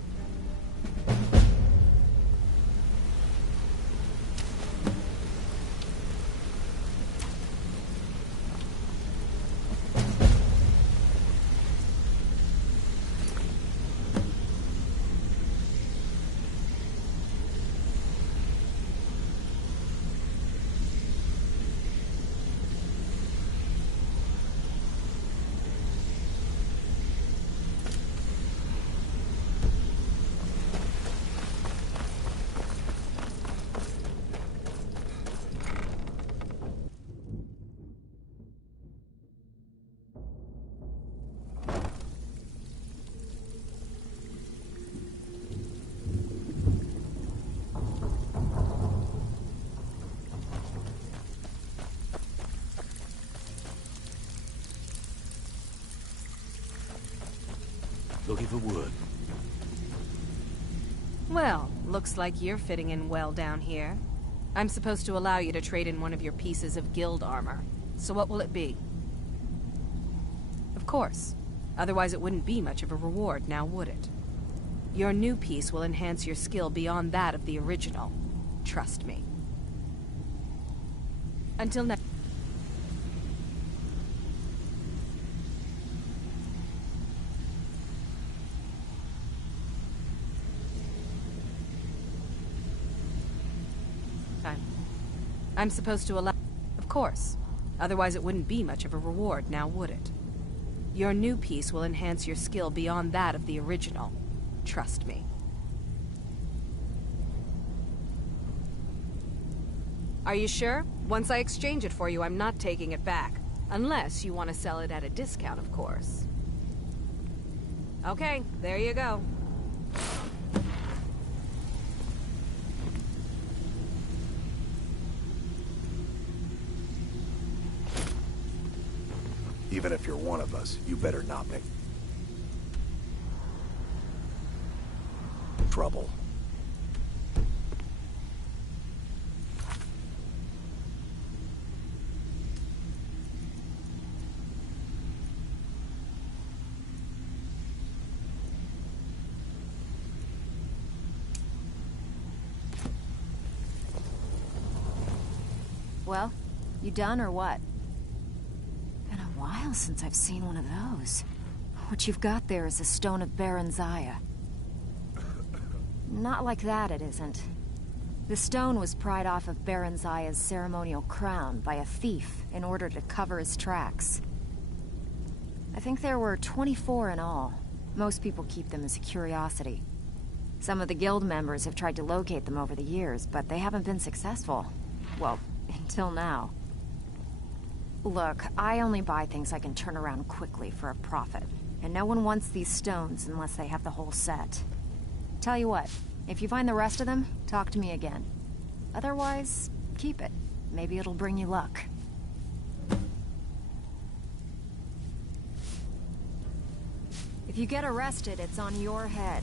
Looking for wood. Well, looks like you're fitting in well down here. I'm supposed to allow you to trade in one of your pieces of guild armor. So what will it be? Of course. Otherwise it wouldn't be much of a reward, now would it? Your new piece will enhance your skill beyond that of the original. Trust me. Until next... I'm supposed to allow... Of course. Otherwise it wouldn't be much of a reward, now would it? Your new piece will enhance your skill beyond that of the original. Trust me. Are you sure? Once I exchange it for you, I'm not taking it back. Unless you want to sell it at a discount, of course. Okay, there you go. Even if you're one of us, you better not make trouble. Well, you done or what? Been a while since I've seen one of those. What you've got there is a stone of Baron Zaya. Not like that, it isn't. The stone was pried off of Baron Zaya's ceremonial crown by a thief in order to cover his tracks. I think there were 24 in all. Most people keep them as a curiosity. Some of the guild members have tried to locate them over the years, but they haven't been successful. Well, until now. Look, I only buy things I can turn around quickly for a profit. And no one wants these stones unless they have the whole set. Tell you what, if you find the rest of them, talk to me again. Otherwise, keep it. Maybe it'll bring you luck. If you get arrested, it's on your head.